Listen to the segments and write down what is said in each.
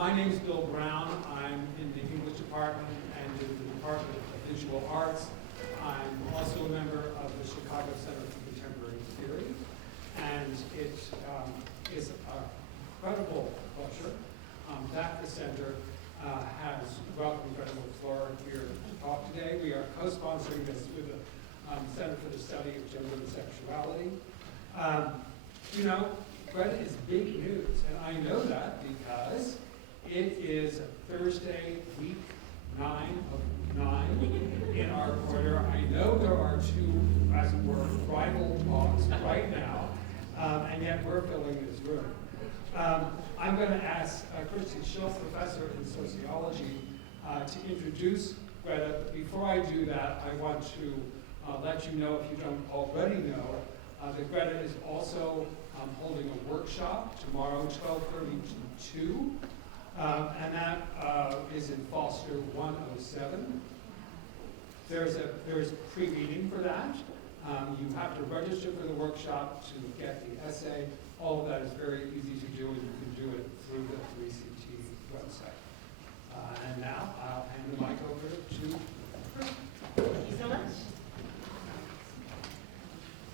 My name is Bill Brown. I'm in the English department and in the Department of Visual Arts. I'm also a member of the Chicago Center for Contemporary Theory, and it is an incredible pleasure that the center has welcomed Greta LaFleur here to talk today. We are co-sponsoring this with the Center for the Study of Gender and Sexuality. You know, Greta is big news, and I know that because it is Thursday, week 9 of 9 in our quarter. I know there are two, as it were, rival talks right now, and yet we're filling this room. I'm going to ask Christy Schultz, professor in sociology, to introduce Greta. But before I do that, I want to let you know, if you don't already know, that Greta is also holding a workshop tomorrow, 12:30 to 2, and that is in Foster 107. There's pre-reading for that. You have to register for the workshop to get the essay. All of that is very easy to do, and you can do it through the 3CT website. And now I'll hand the mic over to Chris. Thank you so much.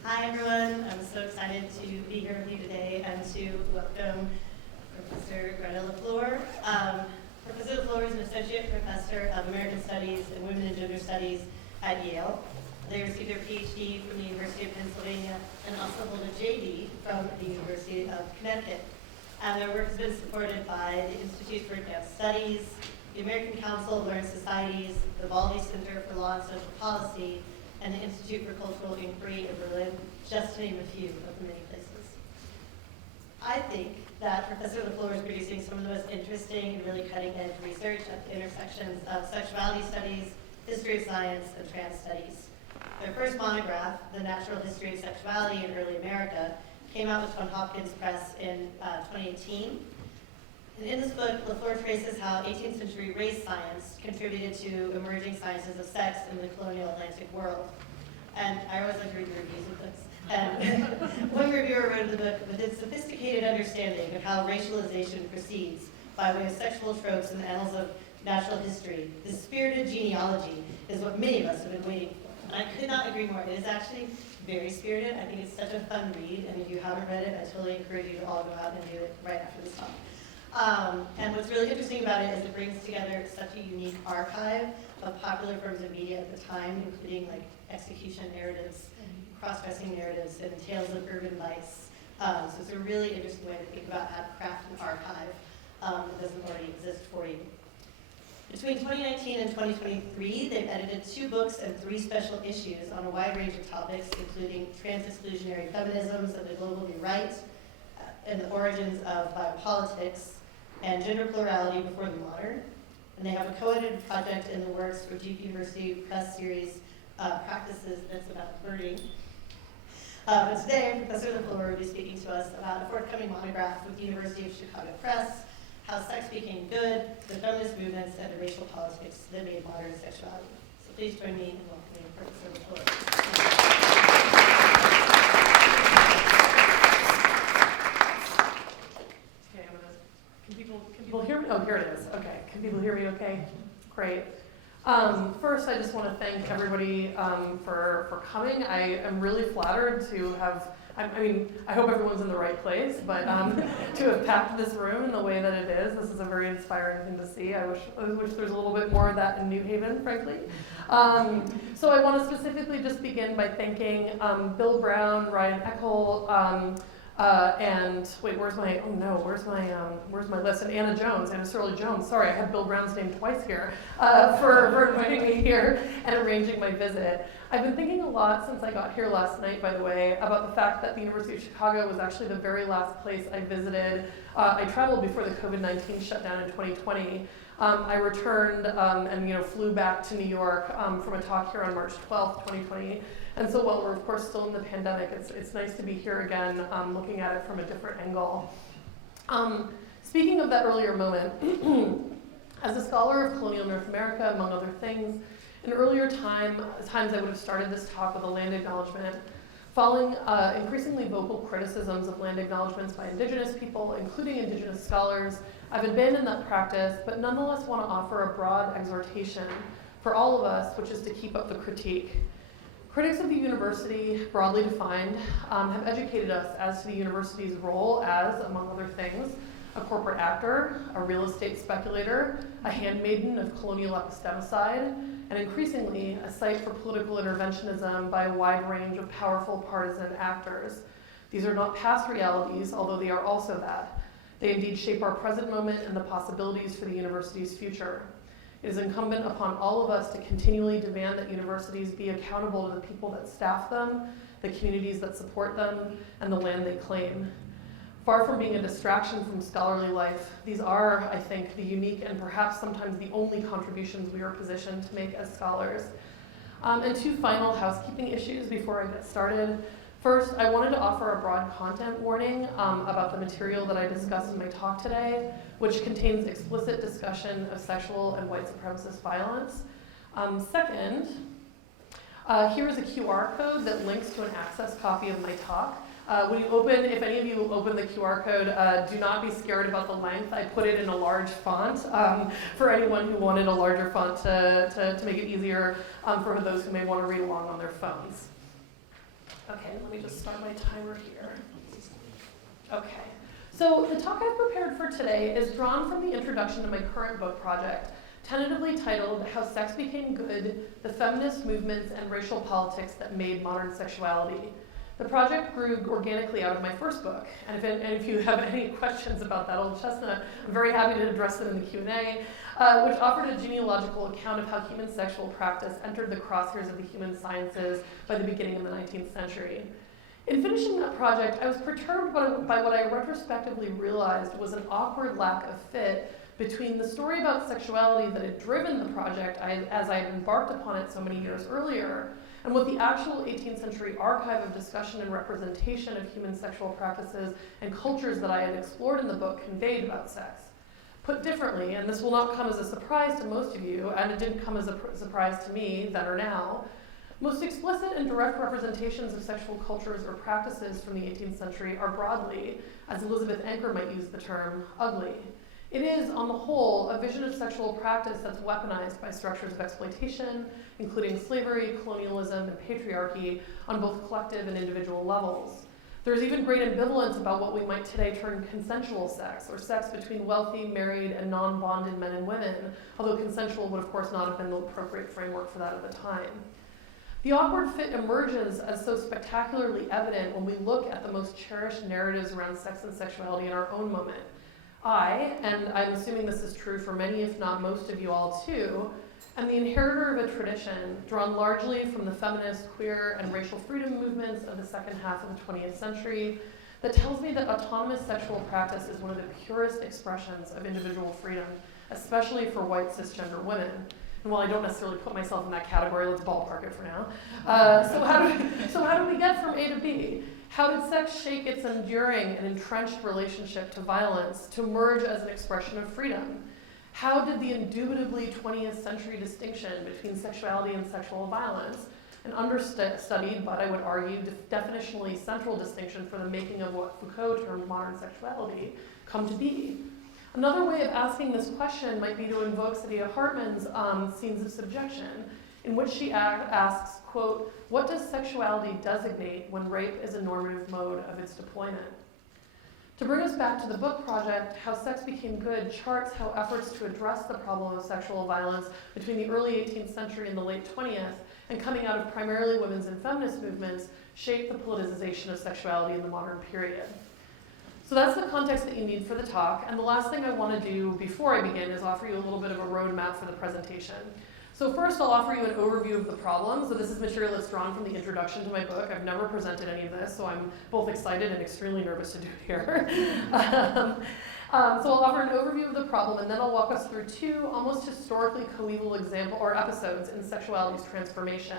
Hi everyone, I'm so excited to be here with you today and to welcome Professor Greta LaFleur. Professor LaFleur is an associate professor of American Studies and Women and Gender Studies at Yale. They received their PhD from the University of Pennsylvania and also hold a JD from the University of Connecticut. And their work has been supported by the Institute for Advanced Studies, the American Council of Learned Societies, the Valdi Center for Law and Social Policy, and the Institute for Cultural Inquiry in Berlin, just to name a few of the many places. I think that Professor LaFleur is producing some of the most interesting and really cutting-edge research at the intersections of sexuality studies, history of science, and trans studies. Their first monograph, The Natural History of Sexuality in Early America, came out with Johns Hopkins Press in 2018. And in this book, LaFleur traces how 18th century race science contributed to emerging sciences of sex in the colonial Atlantic world. And I always like to read the reviews of books. And one reviewer wrote in the book, with its sophisticated understanding of how racialization proceeds by way of sexual tropes in the annals of natural history, this spirited genealogy is what many of us have been waiting for. And I could not agree more. It is actually very spirited. I think it's such a fun read, and if you haven't read it, I totally encourage you to all go out and do it right after this talk. And what's really interesting about it is it brings together such a unique archive of popular forms of media at the time, including like execution narratives, cross-dressing narratives, and tales of urban vice. So it's a really interesting way to think about how to craft an archive that doesn't already exist for you. Between 2019 and 2023, they've edited 2 books and 3 special issues on a wide range of topics, including trans-exclusionary feminisms and the global new right, and the origins of biopolitics, and gender plurality before the modern. And they have a co-edited project in the works for Duke University Press series, Practices that's about flirting. But today, Professor LaFleur will be speaking to us about a forthcoming monograph with the University of Chicago Press, How Sex Became Good, the Feminist Movements, and the Racial Politics that Made Modern Sexuality. So please join me in welcoming Professor LaFleur. Can people hear me? Oh, here it is. Okay. Can people hear me okay? Great. First, I just want to thank everybody for coming. I am really flattered to have, I hope everyone's in the right place, but to have packed this room in the way that it is, this is a very inspiring thing to see. I wish there's a little bit more of that in New Haven, frankly. So I want to specifically just begin by thanking Bill Brown, Ryan Eckel, and wait, where's my list? And Anna Shirley Jones. Sorry, I have Bill Brown's name twice here, for inviting me here and arranging my visit. I've been thinking a lot since I got here last night, by the way, about the fact that the University of Chicago was actually the very last place I visited. I traveled before the COVID-19 shutdown in 2020. I returned and flew back to New York from a talk here on March 12th, 2020. And so while we're of course still in the pandemic, it's nice to be here again, looking at it from a different angle. Speaking of that earlier moment, as a scholar of colonial North America, among other things, in earlier times I would have started this talk with a land acknowledgement. Following increasingly vocal criticisms of land acknowledgements by Indigenous people, including Indigenous scholars, I've abandoned that practice, but nonetheless want to offer a broad exhortation for all of us, which is to keep up the critique. Critics of the university, broadly defined, have educated us as to the university's role as, among other things, a corporate actor, a real estate speculator, a handmaiden of colonial epistemicide, and increasingly a site for political interventionism by a wide range of powerful partisan actors. These are not past realities, although they are also that. They indeed shape our present moment and the possibilities for the university's future. It is incumbent upon all of us to continually demand that universities be accountable to the people that staff them, the communities that support them, and the land they claim. Far from being a distraction from scholarly life, these are, I think, the unique and perhaps sometimes the only contributions we are positioned to make as scholars. And two final housekeeping issues before I get started. First, I wanted to offer a broad content warning about the material that I discussed in my talk today, which contains explicit discussion of sexual and white supremacist violence. Second, here is a QR code that links to an access copy of my talk. When you open, if any of you open the QR code, do not be scared about the length. I put it in a large font for anyone who wanted a larger font to make it easier for those who may want to read along on their phones. Okay, let me just start my timer here. Okay, so the talk I've prepared for today is drawn from the introduction to my current book project, tentatively titled How Sex Became Good, the Feminist Movements and Racial Politics That Made Modern Sexuality. The project grew organically out of my first book, and if you have any questions about that old chestnut, I'm very happy to address them in the Q&A, which offered a genealogical account of how human sexual practice entered the crosshairs of the human sciences by the beginning of the 19th century. In finishing that project, I was perturbed by what I retrospectively realized was an awkward lack of fit between the story about sexuality that had driven the project as I had embarked upon it so many years earlier, and what the actual 18th century archive of discussion and representation of human sexual practices and cultures that I had explored in the book conveyed about sex. Put differently, and this will not come as a surprise to most of you, and it didn't come as a surprise to me then or now, most explicit and direct representations of sexual cultures or practices from the 18th century are broadly, as Elizabeth Anker might use the term, ugly. It is, on the whole, a vision of sexual practice that's weaponized by structures of exploitation, including slavery, colonialism, and patriarchy on both collective and individual levels. There's even great ambivalence about what we might today term consensual sex, or sex between wealthy, married, and non-bonded men and women, although consensual would of course not have been the appropriate framework for that at the time. The awkward fit emerges as so spectacularly evident when we look at the most cherished narratives around sex and sexuality in our own moment. I, and I'm assuming this is true for many, if not most of you all too, am the inheritor of a tradition drawn largely from the feminist, queer, and racial freedom movements of the second half of the 20th century that tells me that autonomous sexual practice is one of the purest expressions of individual freedom, especially for white cisgender women. And while I don't necessarily put myself in that category, let's ballpark it for now. So how do we get from A to B? How did sex shake its enduring and entrenched relationship to violence to emerge as an expression of freedom? How did the indubitably 20th century distinction between sexuality and sexual violence, an understudied, but I would argue definitionally central distinction for the making of what Foucault termed modern sexuality, come to be? Another way of asking this question might be to invoke Saidiya Hartman's Scenes of Subjection, in which she asks, quote, what does sexuality designate when rape is a normative mode of its deployment? To bring us back to the book project, How Sex Became Good charts how efforts to address the problem of sexual violence between the early 18th century and the late 20th, and coming out of primarily women's and feminist movements, shaped the politicization of sexuality in the modern period. So that's the context that you need for the talk, and the last thing I want to do before I begin is offer you a little bit of a roadmap for the presentation. So first, I'll offer you an overview of the problem. So this is material that's drawn from the introduction to my book. I've never presented any of this, so I'm both excited and extremely nervous to do it here. So I'll offer an overview of the problem, and then I'll walk us through two almost historically coeval episodes in sexuality's transformation.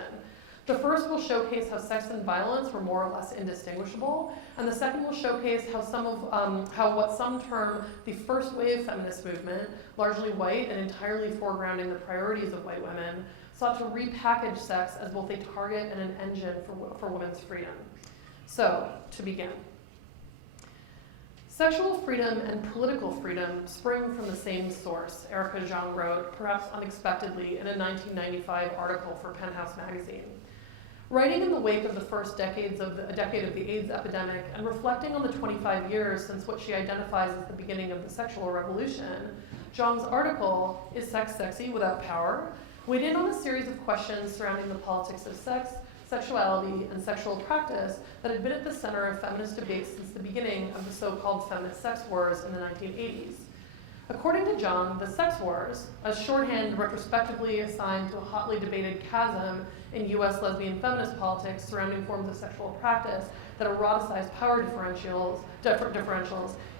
The first will showcase how sex and violence were more or less indistinguishable, and the second will showcase how what some term the first wave feminist movement, largely white and entirely foregrounding the priorities of white women, sought to repackage sex as both a target and an engine for women's freedom. So, to begin. Sexual freedom and political freedom spring from the same source, Erica Zhang wrote, perhaps unexpectedly, in a 1995 article for Penthouse magazine. Writing in the wake of the first decade of the AIDS epidemic and reflecting on the 25 years since what she identifies as the beginning of the sexual revolution, Zhang's article, Is Sex Sexy Without Power?, weighed in on a series of questions surrounding the politics of sex, sexuality, and sexual practice that had been at the center of feminist debates since the beginning of the so-called feminist sex wars in the 1980s. According to Zhang, the sex wars, a shorthand retrospectively assigned to a hotly debated chasm in US lesbian feminist politics surrounding forms of sexual practice that eroticize power differentials,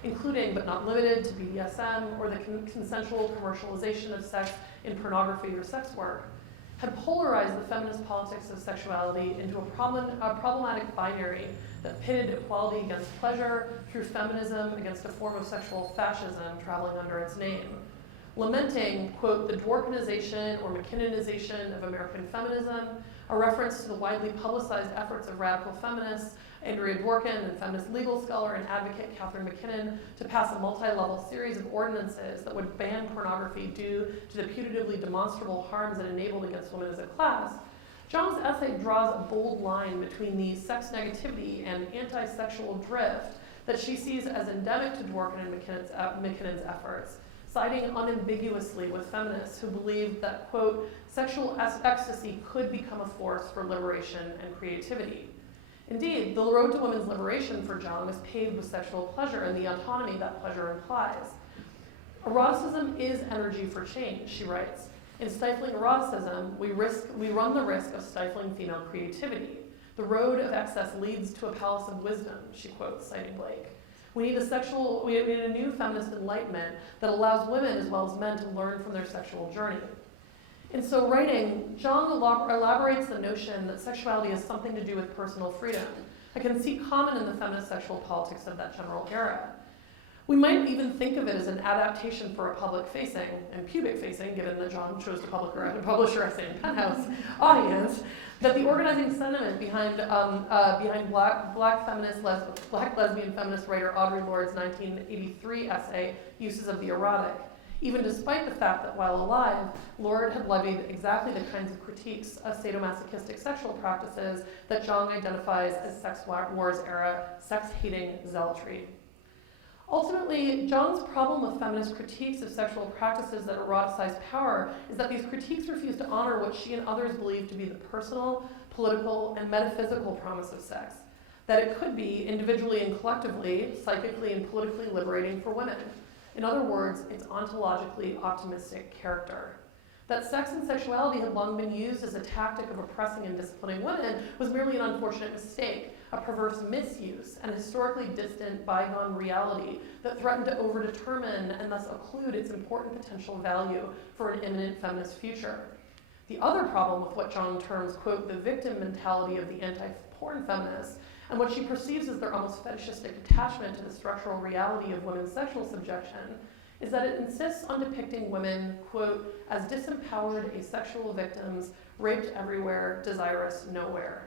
including but not limited to BDSM or the consensual commercialization of sex in pornography or sex work, had polarized the feminist politics of sexuality into a problematic binary that pitted equality against pleasure through feminism against a form of sexual fascism traveling under its name. Lamenting, quote, the Dworkinization or McKinnonization of American feminism, a reference to the widely publicized efforts of radical feminists Andrea Dworkin and feminist legal scholar and advocate Catherine McKinnon to pass a multi-level series of ordinances that would ban pornography due to the putatively demonstrable harms it enabled against women as a class, Zhang's essay draws a bold line between the sex negativity and anti-sexual drift that she sees as endemic to Dworkin and McKinnon's efforts, siding unambiguously with feminists who believed that, quote, sexual ecstasy could become a force for liberation and creativity. Indeed, the road to women's liberation for Zhang is paved with sexual pleasure and the autonomy that pleasure implies. Eroticism is energy for change, she writes. In stifling eroticism, we run the risk of stifling female creativity. The road of excess leads to a palace of wisdom, she quotes, citing Blake. We need a new feminist enlightenment that allows women as well as men to learn from their sexual journey. In so writing, Zhang elaborates the notion that sexuality has something to do with personal freedom, a conceit common in the feminist sexual politics of that general era. We might even think of it as an adaptation for a public-facing and pubic-facing, given that Zhang chose to publish her essay in Penthouse audience, that the organizing sentiment behind black lesbian feminist writer Audre Lorde's 1983 essay, Uses of the Erotic, even despite the fact that while alive, Lorde had levied exactly the kinds of critiques of sadomasochistic sexual practices that Zhang identifies as sex wars era sex-hating zealotry. Ultimately, Zhang's problem with feminist critiques of sexual practices that eroticize power is that these critiques refuse to honor what she and others believe to be the personal, political, and metaphysical promise of sex, that it could be individually and collectively, psychically and politically liberating for women. In other words, its ontologically optimistic character. That sex and sexuality had long been used as a tactic of oppressing and disciplining women was merely an unfortunate mistake, a perverse misuse, and historically distant bygone reality that threatened to overdetermine and thus occlude its important potential value for an imminent feminist future. The other problem with what Zhang terms, quote, the victim mentality of the anti-porn feminists, and what she perceives as their almost fetishistic attachment to the structural reality of women's sexual subjection, is that it insists on depicting women, quote, as disempowered asexual victims, raped everywhere, desirous nowhere.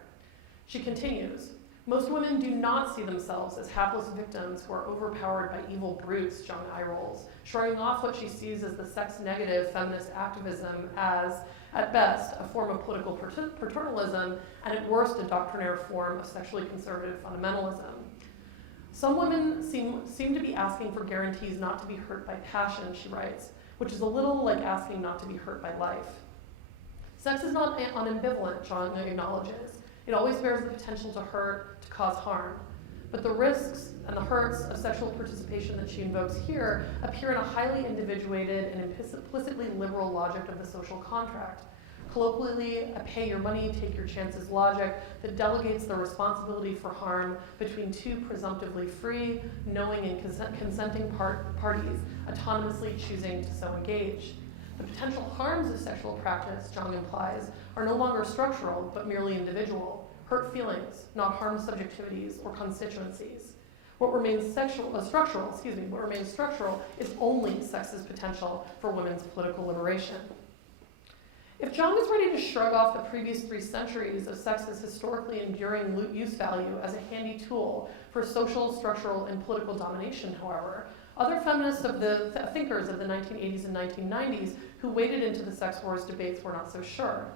She continues, most women do not see themselves as hapless victims who are overpowered by evil brutes, Zhang eye rolls, shrugging off what she sees as the sex-negative feminist activism as, at best, a form of political paternalism, and at worst, a doctrinaire form of sexually conservative fundamentalism. Some women seem to be asking for guarantees not to be hurt by passion, she writes, which is a little like asking not to be hurt by life. Sex is not unambivalent, Zhang acknowledges. It always bears the potential to hurt, to cause harm. But the risks and the hurts of sexual participation that she invokes here appear in a highly individuated and implicitly liberal logic of the social contract. Colloquially, a pay your money, take your chances logic that delegates the responsibility for harm between two presumptively free, knowing and consenting parties, autonomously choosing to so engage. The potential harms of sexual practice, Zhang implies, are no longer structural, but merely individual, hurt feelings, not harmed subjectivities or constituencies. What remains structural is only sex's potential for women's political liberation. If Jung is ready to shrug off the previous 3 centuries of sex's historically enduring use value as a handy tool for social, structural, and political domination, however, other feminists of the thinkers of the 1980s and 1990s who waded into the sex wars debates were not so sure.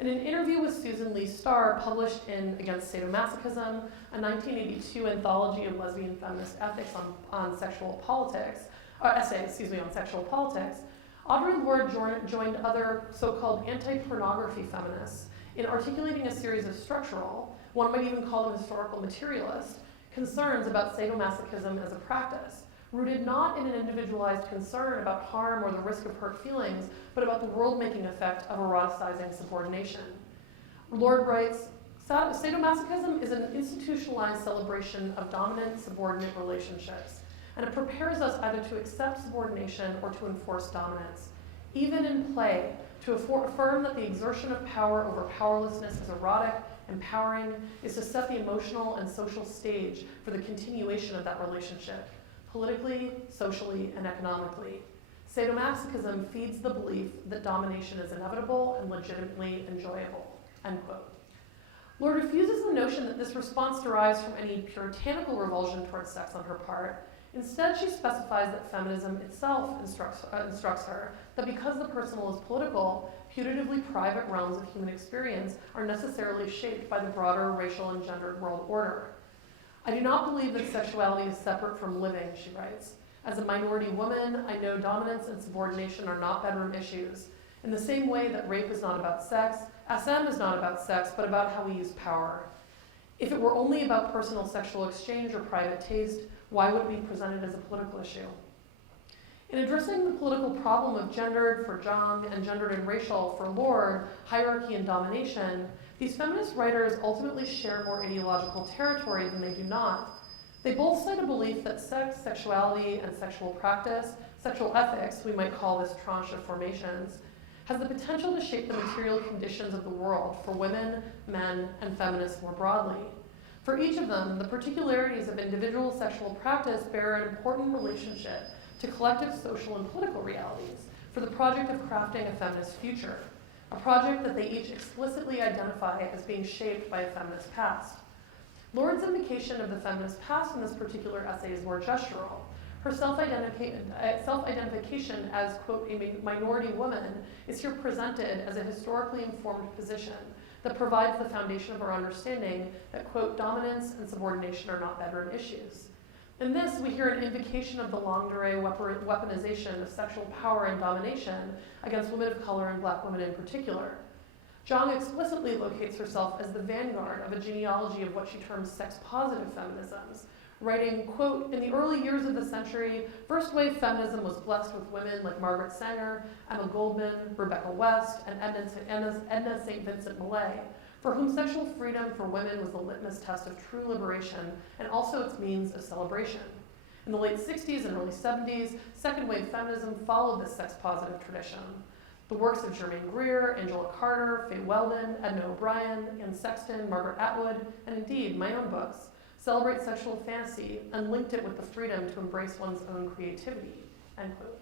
In an interview with Susan Lee Starr, published in Against Sadomasochism, a 1982 anthology of lesbian feminist ethics on sexual politics, essay on sexual politics, Audre Lorde joined other so-called anti-pornography feminists in articulating a series of structural, one might even call them historical materialist, concerns about sadomasochism as a practice, rooted not in an individualized concern about harm or the risk of hurt feelings, but about the world-making effect of eroticizing subordination. Lorde writes, sadomasochism is an institutionalized celebration of dominant-subordinate relationships, and it prepares us either to accept subordination or to enforce dominance. Even in play, to affirm that the exertion of power over powerlessness is erotic, empowering, is to set the emotional and social stage for the continuation of that relationship, politically, socially, and economically. Sadomasochism feeds the belief that domination is inevitable and legitimately enjoyable, end quote. Lorde refuses the notion that this response derives from any puritanical revulsion towards sex on her part. Instead, she specifies that feminism itself instructs her that because the personal is political, putatively private realms of human experience are necessarily shaped by the broader racial and gendered world order. I do not believe that sexuality is separate from living, she writes. As a minority woman, I know dominance and subordination are not bedroom issues. In the same way that rape is not about sex, SM is not about sex, but about how we use power. If it were only about personal sexual exchange or private taste, why would it be presented as a political issue? In addressing the political problem of gendered for Jung and gendered and racial for Lorde, hierarchy and domination, these feminist writers ultimately share more ideological territory than they do not. They both cite a belief that sex, sexuality, and sexual practice, sexual ethics, we might call this tranche of formations, has the potential to shape the material conditions of the world for women, men, and feminists more broadly. For each of them, the particularities of individual sexual practice bear an important relationship to collective social and political realities for the project of crafting a feminist future, a project that they each explicitly identify as being shaped by a feminist past. Lorde's indication of the feminist past in this particular essay is more gestural. Her self-identification as, quote, a minority woman is here presented as a historically informed position that provides the foundation of our understanding that, quote, dominance and subordination are not bedroom issues. In this, we hear an invocation of the longue-durée weaponization of sexual power and domination against women of color and Black women in particular. Jung explicitly locates herself as the vanguard of a genealogy of what she terms sex-positive feminisms, writing, quote, in the early years of the century, first-wave feminism was blessed with women like Margaret Sanger, Emma Goldman, Rebecca West, and Edna St. Vincent Millay, for whom sexual freedom for women was the litmus test of true liberation and also its means of celebration. In the late 60s and early 70s, second-wave feminism followed this sex-positive tradition. The works of Germaine Greer, Angela Carter, Faye Weldon, Edna O'Brien, Anne Sexton, Margaret Atwood, and indeed my own books, celebrate sexual fantasy and linked it with the freedom to embrace one's own creativity, end quote.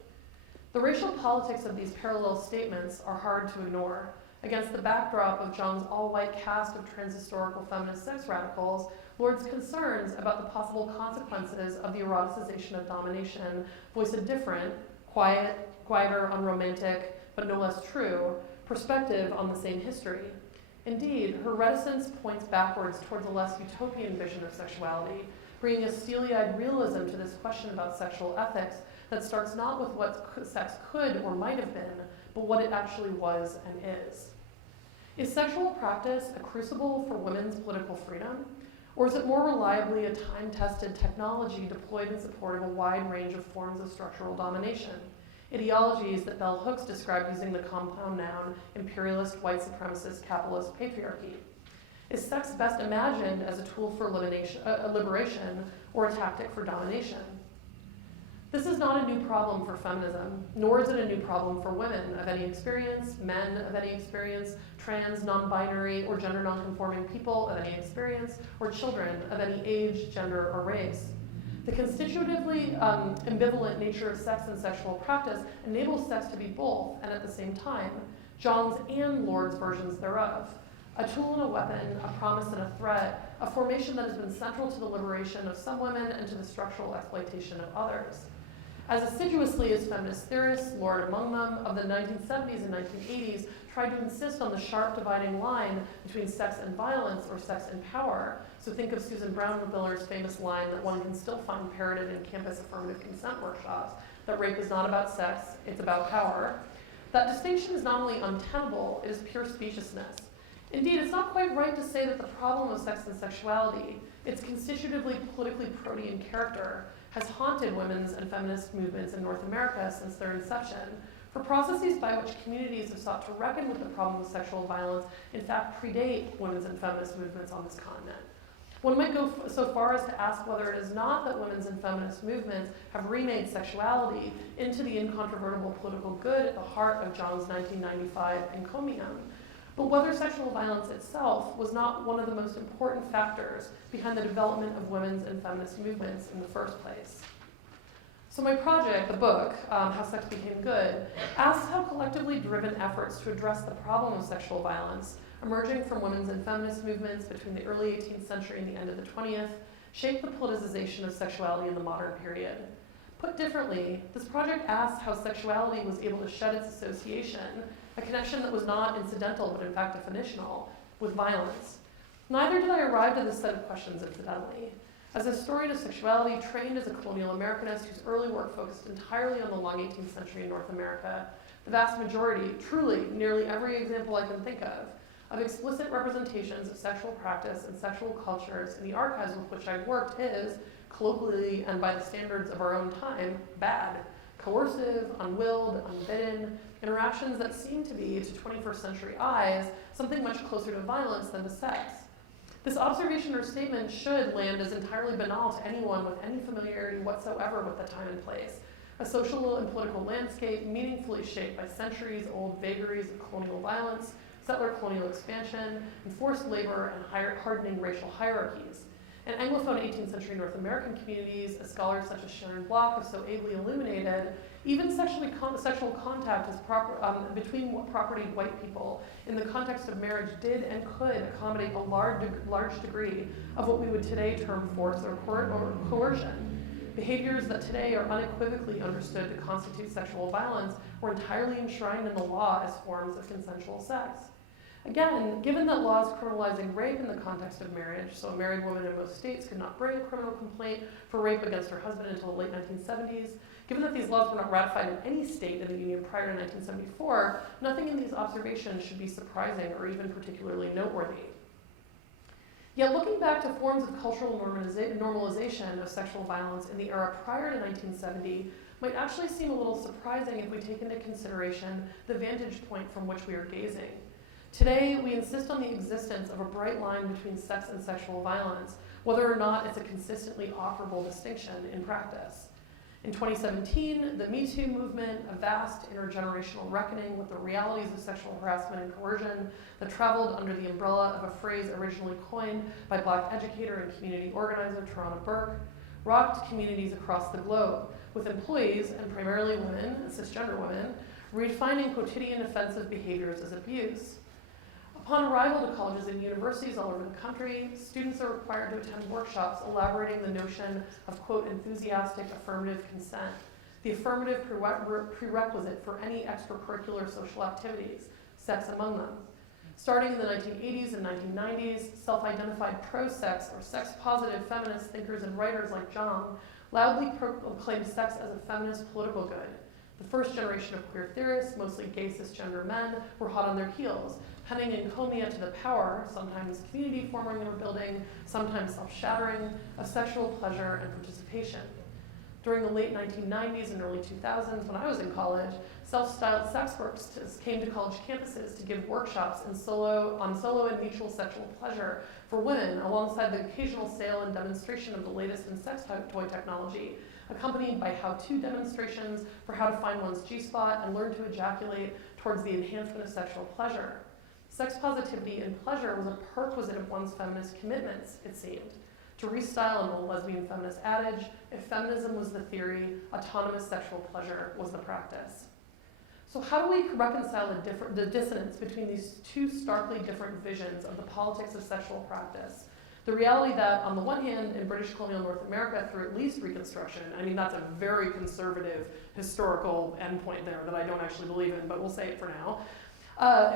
The racial politics of these parallel statements are hard to ignore. Against the backdrop of Jung's all-white cast of transhistorical feminist sex radicals, Lorde's concerns about the possible consequences of the eroticization of domination voice a different, quieter, unromantic, but no less true, perspective on the same history. Indeed, her reticence points backwards towards a less utopian vision of sexuality, bringing a steely-eyed realism to this question about sexual ethics that starts not with what sex could or might have been, but what it actually was and is. Is sexual practice a crucible for women's political freedom? Or is it more reliably a time-tested technology deployed in support of a wide range of forms of structural domination? Ideologies that bell hooks described using the compound noun imperialist, white supremacist, capitalist patriarchy. Is sex best imagined as a tool for liberation or a tactic for domination? This is not a new problem for feminism, nor is it a new problem for women of any experience, men of any experience, trans, non-binary, or gender non-conforming people of any experience, or children of any age, gender, or race. The constitutively ambivalent nature of sex and sexual practice enables sex to be both, and at the same time, John's and Lord's versions thereof. A tool and a weapon, a promise and a threat, a formation that has been central to the liberation of some women and to the structural exploitation of others. As assiduously as feminist theorists, Lord among them, of the 1970s and 1980s tried to insist on the sharp dividing line between sex and violence or sex and power. So think of Susan Brown-Miller's famous line that one can still find parroted in campus affirmative consent workshops, that rape is not about sex, it's about power. That distinction is not only untenable, it is pure speciousness. Indeed, it's not quite right to say that the problem of sex and sexuality, its constitutively politically protean character, has haunted women's and feminist movements in North America since their inception. For processes by which communities have sought to reckon with the problem of sexual violence, in fact, predate women's and feminist movements on this continent. One might go so far as to ask whether it is not that women's and feminist movements have remade sexuality into the incontrovertible political good at the heart of John's 1995 encomium, but whether sexual violence itself was not one of the most important factors behind the development of women's and feminist movements in the first place. So my project, the book, How Sex Became Good, asks how collectively driven efforts to address the problem of sexual violence, emerging from women's and feminist movements between the early 18th century and the end of the 20th, shaped the politicization of sexuality in the modern period. Put differently, this project asks how sexuality was able to shed its association, a connection that was not incidental but in fact definitional, with violence. Neither did I arrive at this set of questions incidentally. As a historian of sexuality trained as a colonial Americanist whose early work focused entirely on the long 18th century in North America, the vast majority, truly nearly every example I can think of explicit representations of sexual practice and sexual cultures in the archives with which I've worked is, colloquially and by the standards of our own time, bad. Coercive, unwilled, unbidden, interactions that seem to be, to 21st century eyes, something much closer to violence than to sex. This observation or statement should land as entirely banal to anyone with any familiarity whatsoever with the time and place, a social and political landscape meaningfully shaped by centuries-old vagaries of colonial violence, settler colonial expansion, enforced labor, and hardening racial hierarchies. In Anglophone 18th century North American communities, as scholars such as Sharon Block have so ably illuminated, even sexual contact between propertied white people in the context of marriage did and could accommodate a large degree of what we would today term force or coercion. Behaviors that today are unequivocally understood to constitute sexual violence were entirely enshrined in the law as forms of consensual sex. Again, given that laws criminalizing rape in the context of marriage, so a married woman in most states could not bring a criminal complaint for rape against her husband until the late 1970s, given that these laws were not ratified in any state in the Union prior to 1974, nothing in these observations should be surprising or even particularly noteworthy. Yet looking back to forms of cultural normalization of sexual violence in the era prior to 1970 might actually seem a little surprising if we take into consideration the vantage point from which we are gazing. Today, we insist on the existence of a bright line between sex and sexual violence, whether or not it's a consistently offerable distinction in practice. In 2017, the Me Too movement, a vast intergenerational reckoning with the realities of sexual harassment and coercion that traveled under the umbrella of a phrase originally coined by Black educator and community organizer Tarana Burke, rocked communities across the globe, with employees, and primarily women, cisgender women, redefining quotidian offensive behaviors as abuse. Upon arrival to colleges and universities all over the country, students are required to attend workshops elaborating the notion of, quote, enthusiastic affirmative consent, the affirmative prerequisite for any extracurricular social activities, sex among them. Starting in the 1980s and 1990s, self-identified pro-sex or sex-positive feminist thinkers and writers like John loudly proclaimed sex as a feminist political good. The first generation of queer theorists, mostly gay cisgender men, were hot on their heels, penning encomia to the power, sometimes community forming or building, sometimes self-shattering, of sexual pleasure and participation. During the late 1990s and early 2000s, when I was in college, self-styled sex works came to college campuses to give workshops on solo and mutual sexual pleasure for women, alongside the occasional sale and demonstration of the latest in sex toy technology, accompanied by how-to demonstrations for how to find one's G-spot and learn to ejaculate towards the enhancement of sexual pleasure. Sex positivity and pleasure was a perquisite of one's feminist commitments, it seemed. To restyle an old lesbian feminist adage, if feminism was the theory, autonomous sexual pleasure was the practice. So how do we reconcile the dissonance between these two starkly different visions of the politics of sexual practice? The reality that, on the one hand, in British colonial North America, through at least Reconstruction, I mean, that's a very conservative historical endpoint there that I don't actually believe in, but we'll say it for now.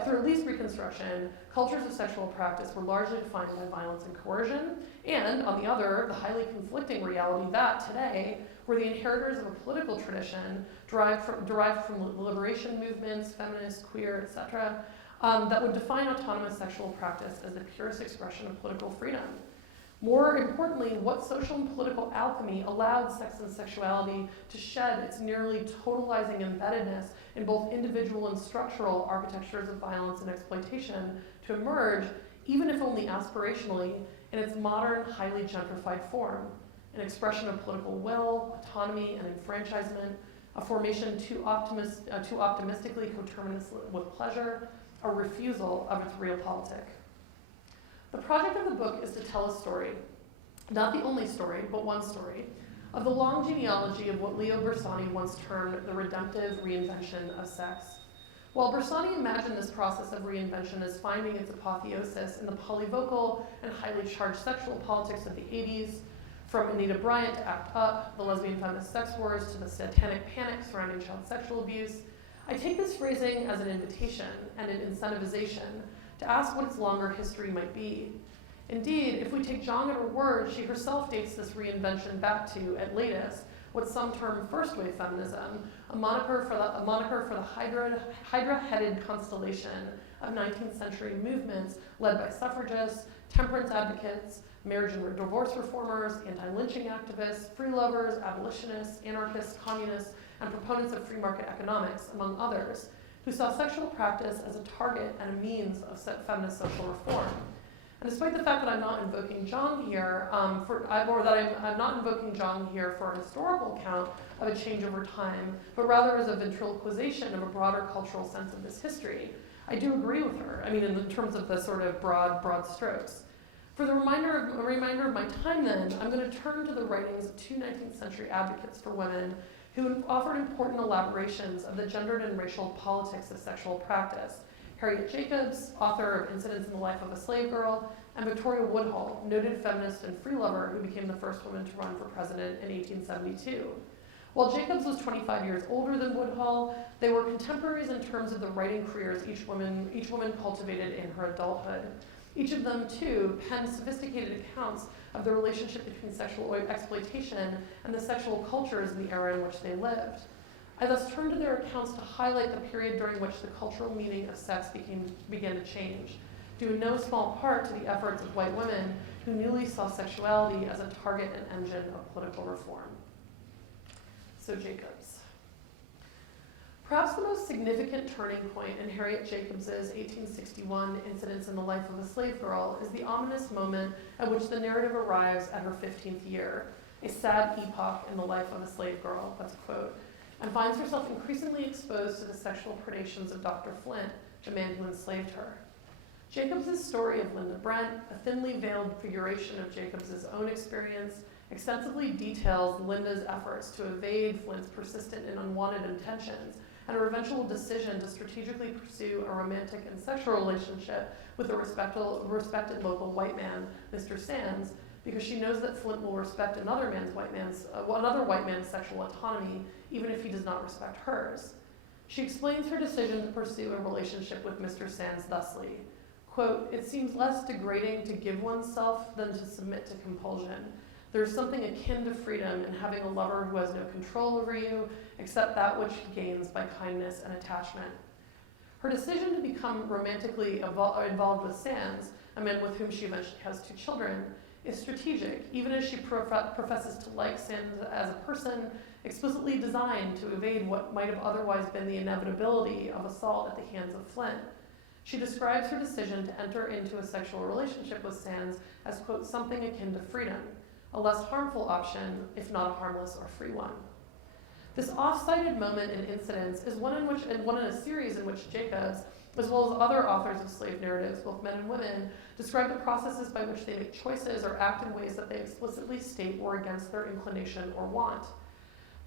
Through at least Reconstruction, cultures of sexual practice were largely defined by violence and coercion, and on the other, the highly conflicting reality that today we're the inheritors of a political tradition derived from liberation movements, feminist, queer, etc., that would define autonomous sexual practice as the purest expression of political freedom. More importantly, what social and political alchemy allowed sex and sexuality to shed its nearly totalizing embeddedness in both individual and structural architectures of violence and exploitation to emerge, even if only aspirationally, in its modern, highly gentrified form, an expression of political will, autonomy, and enfranchisement, a formation too optimistically coterminous with pleasure, a refusal of its realpolitik. The project of the book is to tell a story, not the only story, but one story, of the long genealogy of what Leo Bersani once termed the redemptive reinvention of sex. While Bersani imagined this process of reinvention as finding its apotheosis in the polyvocal and highly charged sexual politics of the 80s, from Anita Bryant to Act Up, the lesbian feminist sex wars, to the satanic panic surrounding child sexual abuse, I take this phrasing as an invitation and an incentivization to ask what its longer history might be. Indeed, if we take Zhang at her word, she herself dates this reinvention back to, at latest, what some term first-wave feminism, a moniker for the hydra-headed constellation of 19th century movements led by suffragists, temperance advocates, marriage and divorce reformers, anti-lynching activists, free lovers, abolitionists, anarchists, communists, and proponents of free market economics, among others, who saw sexual practice as a target and a means of feminist social reform. And despite the fact that I'm not invoking Zhang here, I'm not invoking Zhang here for a historical account of a change over time, but rather as a ventriloquization of a broader cultural sense of this history, I do agree with her. I mean, in terms of the sort of broad strokes. For the reminder of my time then, I'm going to turn to the writings of two 19th century advocates for women who offered important elaborations of the gendered and racial politics of sexual practice. Harriet Jacobs, author of Incidents in the Life of a Slave Girl, and Victoria Woodhull, noted feminist and free lover who became the first woman to run for president in 1872. While Jacobs was 25 years older than Woodhull, they were contemporaries in terms of the writing careers each woman cultivated in her adulthood. Each of them, too, penned sophisticated accounts of the relationship between sexual exploitation and the sexual cultures in the era in which they lived. I thus turn to their accounts to highlight the period during which the cultural meaning of sex began to change, due in no small part to the efforts of white women who newly saw sexuality as a target and engine of political reform. So Jacobs. Perhaps the most significant turning point in Harriet Jacobs' 1861 Incidents in the Life of a Slave Girl is the ominous moment at which the narrative arrives at her 15th year, a sad epoch in the life of a slave girl, that's a quote, and finds herself increasingly exposed to the sexual predations of Dr. Flint, the man who enslaved her. Jacobs' story of Linda Brent, a thinly veiled figuration of Jacobs' own experience, extensively details Linda's efforts to evade Flint's persistent and unwanted intentions and her eventual decision to strategically pursue a romantic and sexual relationship with a respected local white man, Mr. Sands, because she knows that Flint will respect another white man's sexual autonomy, even if he does not respect hers. She explains her decision to pursue a relationship with Mr. Sands thusly, quote, "It seems less degrading to give oneself than to submit to compulsion. There is something akin to freedom in having a lover who has no control over you, except that which he gains by kindness and attachment." Her decision to become romantically involved with Sands, a man with whom she eventually has 2 children, is strategic, even as she professes to like Sands as a person, explicitly designed to evade what might have otherwise been the inevitability of assault at the hands of Flint. She describes her decision to enter into a sexual relationship with Sands as, quote, "something akin to freedom, a less harmful option, if not a harmless or free one." This off-cited moment in Incidents is one in a series in which Jacobs, as well as other authors of slave narratives, both men and women, describe the processes by which they make choices or act in ways that they explicitly state were against their inclination or want.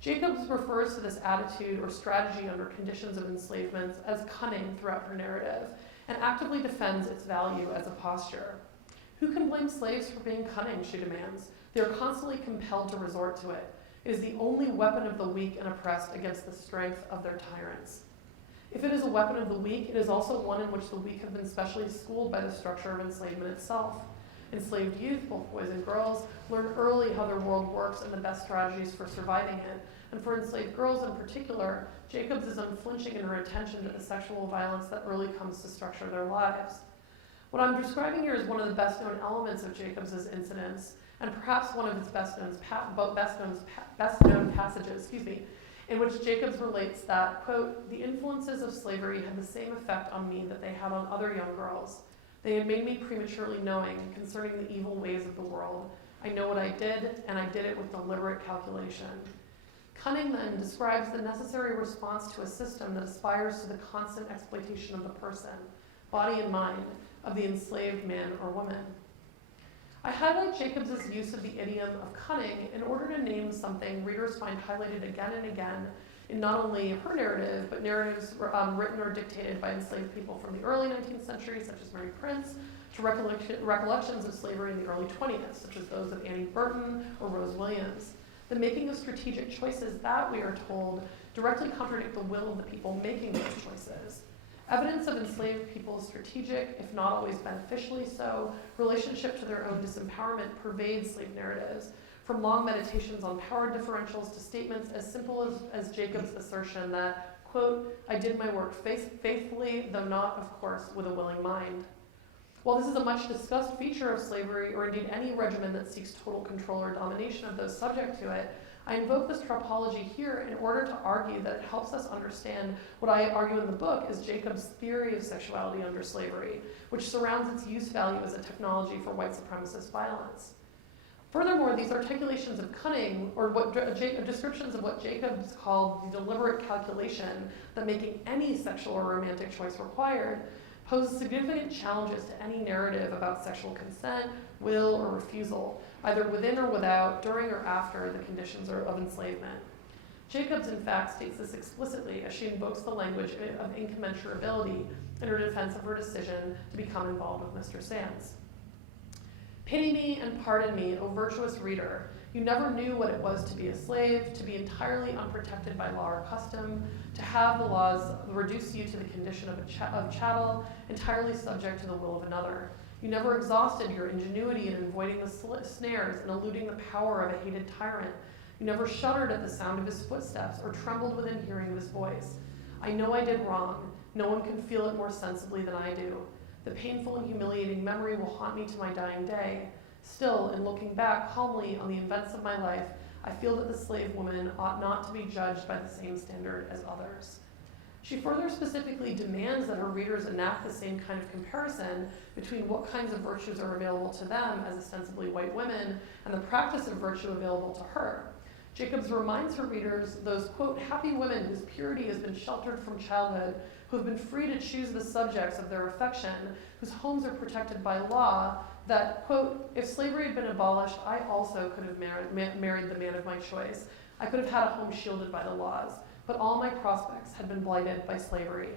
Jacobs refers to this attitude or strategy under conditions of enslavement as cunning throughout her narrative, and actively defends its value as a posture. Who can blame slaves for being cunning, she demands. They are constantly compelled to resort to it. It is the only weapon of the weak and oppressed against the strength of their tyrants. If it is a weapon of the weak, it is also one in which the weak have been specially schooled by the structure of enslavement itself. Enslaved youth, both boys and girls, learn early how their world works and the best strategies for surviving it. And for enslaved girls in particular, Jacobs is unflinching in her attention to the sexual violence that early comes to structure their lives. What I'm describing here is one of the best-known elements of Jacobs' incidents, and perhaps one of its best-known passages, in which Jacobs relates that, quote, "The influences of slavery had the same effect on me that they had on other young girls. They had made me prematurely knowing concerning the evil ways of the world. I know what I did, and I did it with deliberate calculation." Cunning, then, describes the necessary response to a system that aspires to the constant exploitation of the person, body and mind, of the enslaved man or woman. I highlight Jacobs' use of the idiom of cunning in order to name something readers find highlighted again and again in not only her narrative, but narratives written or dictated by enslaved people from the early 19th century, such as Mary Prince, to recollections of slavery in the early 20th, such as those of Annie Burton or Rose Williams. The making of strategic choices that, we are told, directly contradict the will of the people making those choices. Evidence of enslaved people's strategic, if not always beneficially so, relationship to their own disempowerment pervades slave narratives, from long meditations on power differentials to statements as simple as Jacobs' assertion that, quote, "I did my work faithfully, though not, of course, with a willing mind." While this is a much discussed feature of slavery, or indeed any regimen that seeks total control or domination of those subject to it, I invoke this tropology here in order to argue that it helps us understand what I argue in the book is Jacobs' theory of sexuality under slavery, which surrounds its use value as a technology for white supremacist violence. Furthermore, these articulations of cunning, or descriptions of what Jacobs called the deliberate calculation that making any sexual or romantic choice required, pose significant challenges to any narrative about sexual consent, will, or refusal, either within or without, during or after the conditions of enslavement. Jacobs, in fact, states this explicitly as she invokes the language of incommensurability in her defense of her decision to become involved with Mr. Sands. "Pity me and pardon me, O virtuous reader. You never knew what it was to be a slave, to be entirely unprotected by law or custom, to have the laws reduce you to the condition of a chattel, entirely subject to the will of another. You never exhausted your ingenuity in avoiding the snares and eluding the power of a hated tyrant. You never shuddered at the sound of his footsteps or trembled within hearing of his voice. I know I did wrong. No one can feel it more sensibly than I do. The painful and humiliating memory will haunt me to my dying day. Still, in looking back calmly on the events of my life, I feel that the slave woman ought not to be judged by the same standard as others." She further specifically demands that her readers enact the same kind of comparison between what kinds of virtues are available to them as ostensibly white women and the practice of virtue available to her. Jacobs reminds her readers, those, quote, "happy women whose purity has been sheltered from childhood, who have been free to choose the subjects of their affection, whose homes are protected by law, that, quote, if slavery had been abolished, I also could have married the man of my choice. I could have had a home shielded by the laws, but all my prospects had been blighted by slavery."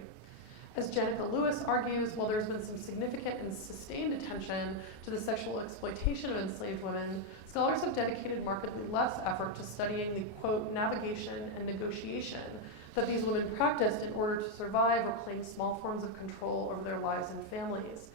As Janica Lewis argues, while there's been some significant and sustained attention to the sexual exploitation of enslaved women, scholars have dedicated markedly less effort to studying the, quote, navigation and negotiation that these women practiced in order to survive or claim small forms of control over their lives and families.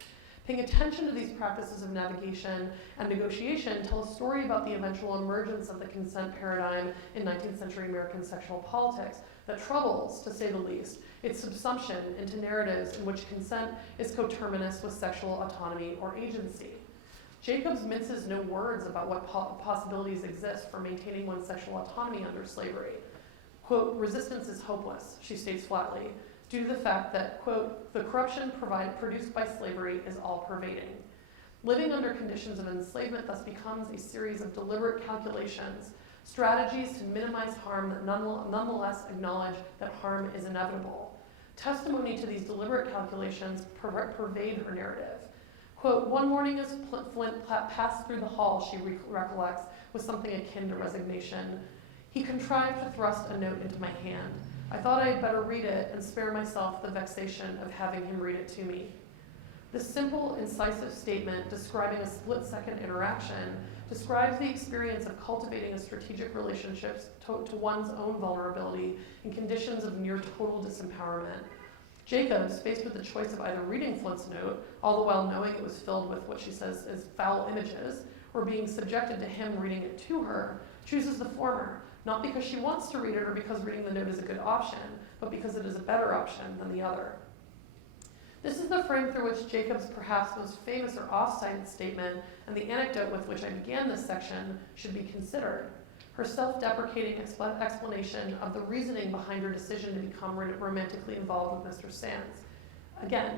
Paying attention to these practices of navigation and negotiation tell a story about the eventual emergence of the consent paradigm in 19th century American sexual politics that troubles, to say the least, its subsumption into narratives in which consent is coterminous with sexual autonomy or agency. Jacobs minces no words about what possibilities exist for maintaining one's sexual autonomy under slavery. Quote, "resistance is hopeless," she states flatly, due to the fact that, quote, "the corruption produced by slavery is all-pervading." Living under conditions of enslavement thus becomes a series of deliberate calculations, strategies to minimize harm that nonetheless acknowledge that harm is inevitable. Testimony to these deliberate calculations pervade her narrative. Quote, "one morning as Flint passed through the hall," she recollects, with something akin to resignation, He contrived to thrust a note into my hand. I thought I had better read it and spare myself the vexation of having him read it to me. This simple, incisive statement describing a split-second interaction describes the experience of cultivating a strategic relationship to one's own vulnerability in conditions of near total disempowerment. Jacobs, faced with the choice of either reading Flint's note, all the while knowing it was filled with what she says is foul images, or being subjected to him reading it to her, chooses the former, not because she wants to read it or because reading the note is a good option, but because it is a better option than the other. This is the frame through which Jacobs' perhaps most famous or oft-cited statement, and the anecdote with which I began this section, should be considered. Her self-deprecating explanation of the reasoning behind her decision to become romantically involved with Mr. Sands. Again,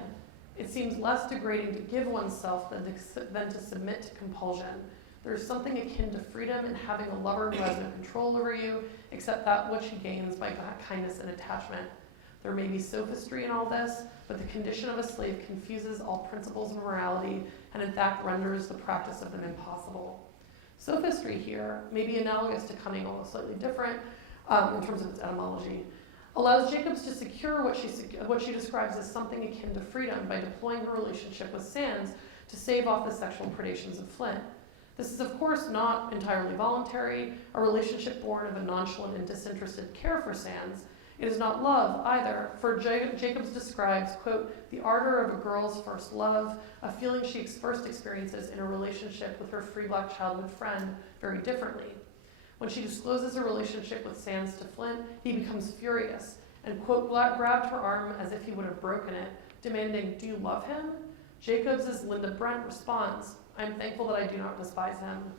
it seems less degrading to give oneself than to submit to compulsion. There is something akin to freedom in having a lover who has no control over you, except that which he gains by kindness and attachment. There may be sophistry in all this, but the condition of a slave confuses all principles of morality and in fact renders the practice of them impossible. Sophistry here may be analogous to cunning, although slightly different in terms of its etymology, allows Jacobs to secure what she describes as something akin to freedom by deploying her relationship with Sands to stave off the sexual predations of Flint. This is, of course, not entirely voluntary, a relationship born of a nonchalant and disinterested care for Sands. It is not love, either, for Jacobs describes, quote, the ardor of a girl's first love, a feeling she first experiences in a relationship with her free black childhood friend very differently. When she discloses her relationship with Sands to Flint, he becomes furious and, quote, grabbed her arm as if he would have broken it, demanding, do you love him? Jacobs' Linda Brent responds, I am thankful that I do not despise him.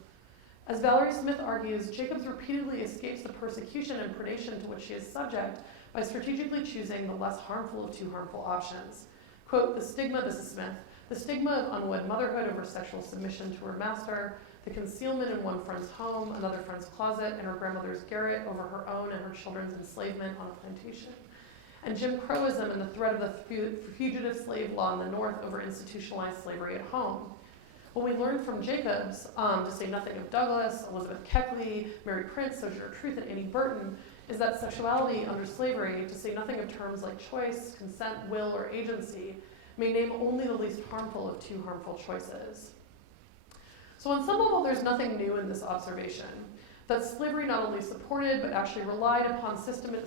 As Valerie Smith argues, Jacobs repeatedly escapes the persecution and predation to which she is subject by strategically choosing the less harmful of two harmful options. Quote, this is Smith, the stigma of unwed motherhood over sexual submission to her master, the concealment in one friend's home, another friend's closet, and her grandmother's garret over her own and her children's enslavement on a plantation, and Jim Crowism and the threat of the fugitive slave law in the North over institutionalized slavery at home. What we learn from Jacobs, to say nothing of Douglas, Elizabeth Keckley, Mary Prince, Sojourner Truth, and Annie Burton, is that sexuality under slavery, to say nothing of terms like choice, consent, will, or agency, may name only the least harmful of two harmful choices. So on some level, there's nothing new in this observation, that slavery not only supported, but actually relied upon systematic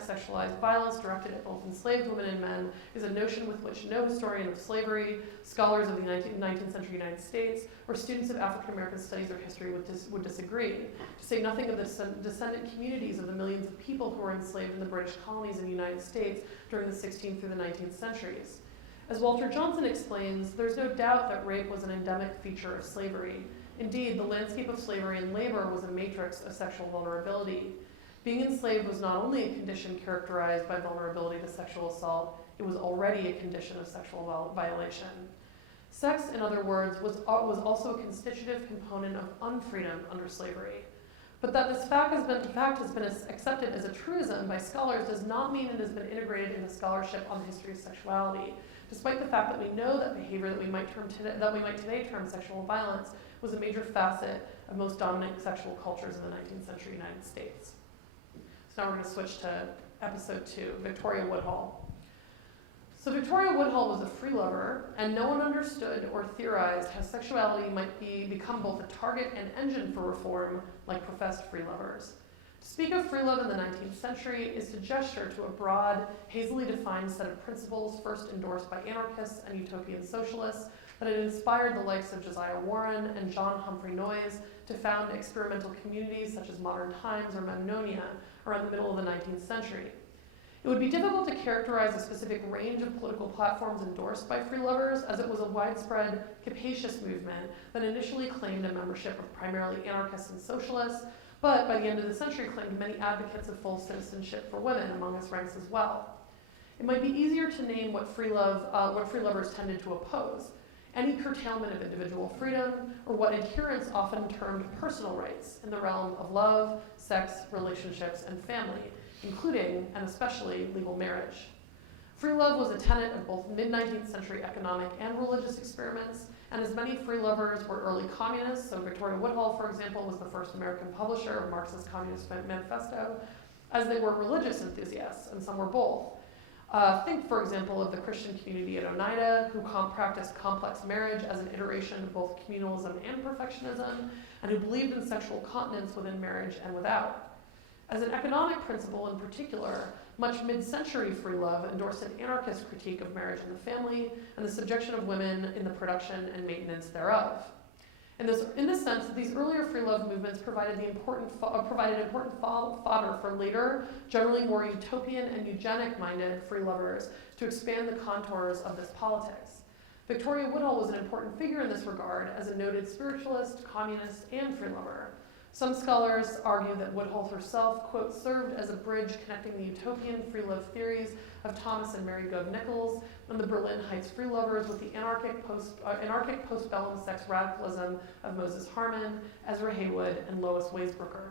sexualized violence directed at both enslaved women and men is a notion with which no historian of slavery, scholars of the 19th century United States, or students of African American studies or history would disagree, to say nothing of the descendant communities of the millions of people who were enslaved in the British colonies in the United States during the 16th through the 19th centuries. As Walter Johnson explains, there's no doubt that rape was an endemic feature of slavery. Indeed, the landscape of slavery and labor was a matrix of sexual vulnerability. Being enslaved was not only a condition characterized by vulnerability to sexual assault, it was already a condition of sexual violation. Sex, in other words, was also a constitutive component of unfreedom under slavery. But that this fact has been accepted as a truism by scholars does not mean it has been integrated into scholarship on the history of sexuality, despite the fact that we know that behavior that we might today term sexual violence was a major facet of most dominant sexual cultures in the 19th century United States. So now we're going to switch to episode 2, Victoria Woodhull. So Victoria Woodhull was a free lover, and no one understood or theorized how sexuality might become both a target and engine for reform, like professed free lovers. To speak of free love in the 19th century is to gesture to a broad, hazily defined set of principles first endorsed by anarchists and utopian socialists that had inspired the likes of Josiah Warren and John Humphrey Noyes to found experimental communities such as Modern Times or Memnonia around the middle of the 19th century. It would be difficult to characterize a specific range of political platforms endorsed by free lovers, as it was a widespread, capacious movement that initially claimed a membership of primarily anarchists and socialists, but by the end of the century claimed many advocates of full citizenship for women among its ranks as well. It might be easier to name what free lovers tended to oppose: any curtailment of individual freedom, or what adherents often termed personal rights in the realm of love, sex, relationships, and family, including, and especially, legal marriage. Free love was a tenet of both mid-19th century economic and religious experiments, And as many free lovers were early communists, so Victoria Woodhull, for example, was the first American publisher of Marxist Communist Manifesto, as they were religious enthusiasts, and some were both. Think, for example, of the Christian community at Oneida, who practiced complex marriage as an iteration of both communalism and perfectionism, and who believed in sexual continence within marriage and without. As an economic principle in particular, much mid-century free love endorsed an anarchist critique of marriage and the family, and the subjection of women in the production and maintenance thereof. In this sense, these earlier free love movements provided important fodder for later, generally more utopian and eugenic-minded free lovers to expand the contours of this politics. Victoria Woodhull was an important figure in this regard as a noted spiritualist, communist, and free lover. Some scholars argue that Woodhull herself, quote, served as a bridge connecting the utopian free love theories of Thomas and Mary Gove Nichols and the Berlin Heights free lovers with the anarchic post-bellum sex radicalism of Moses Harman, Ezra Heywood, and Lois Weisbrucker.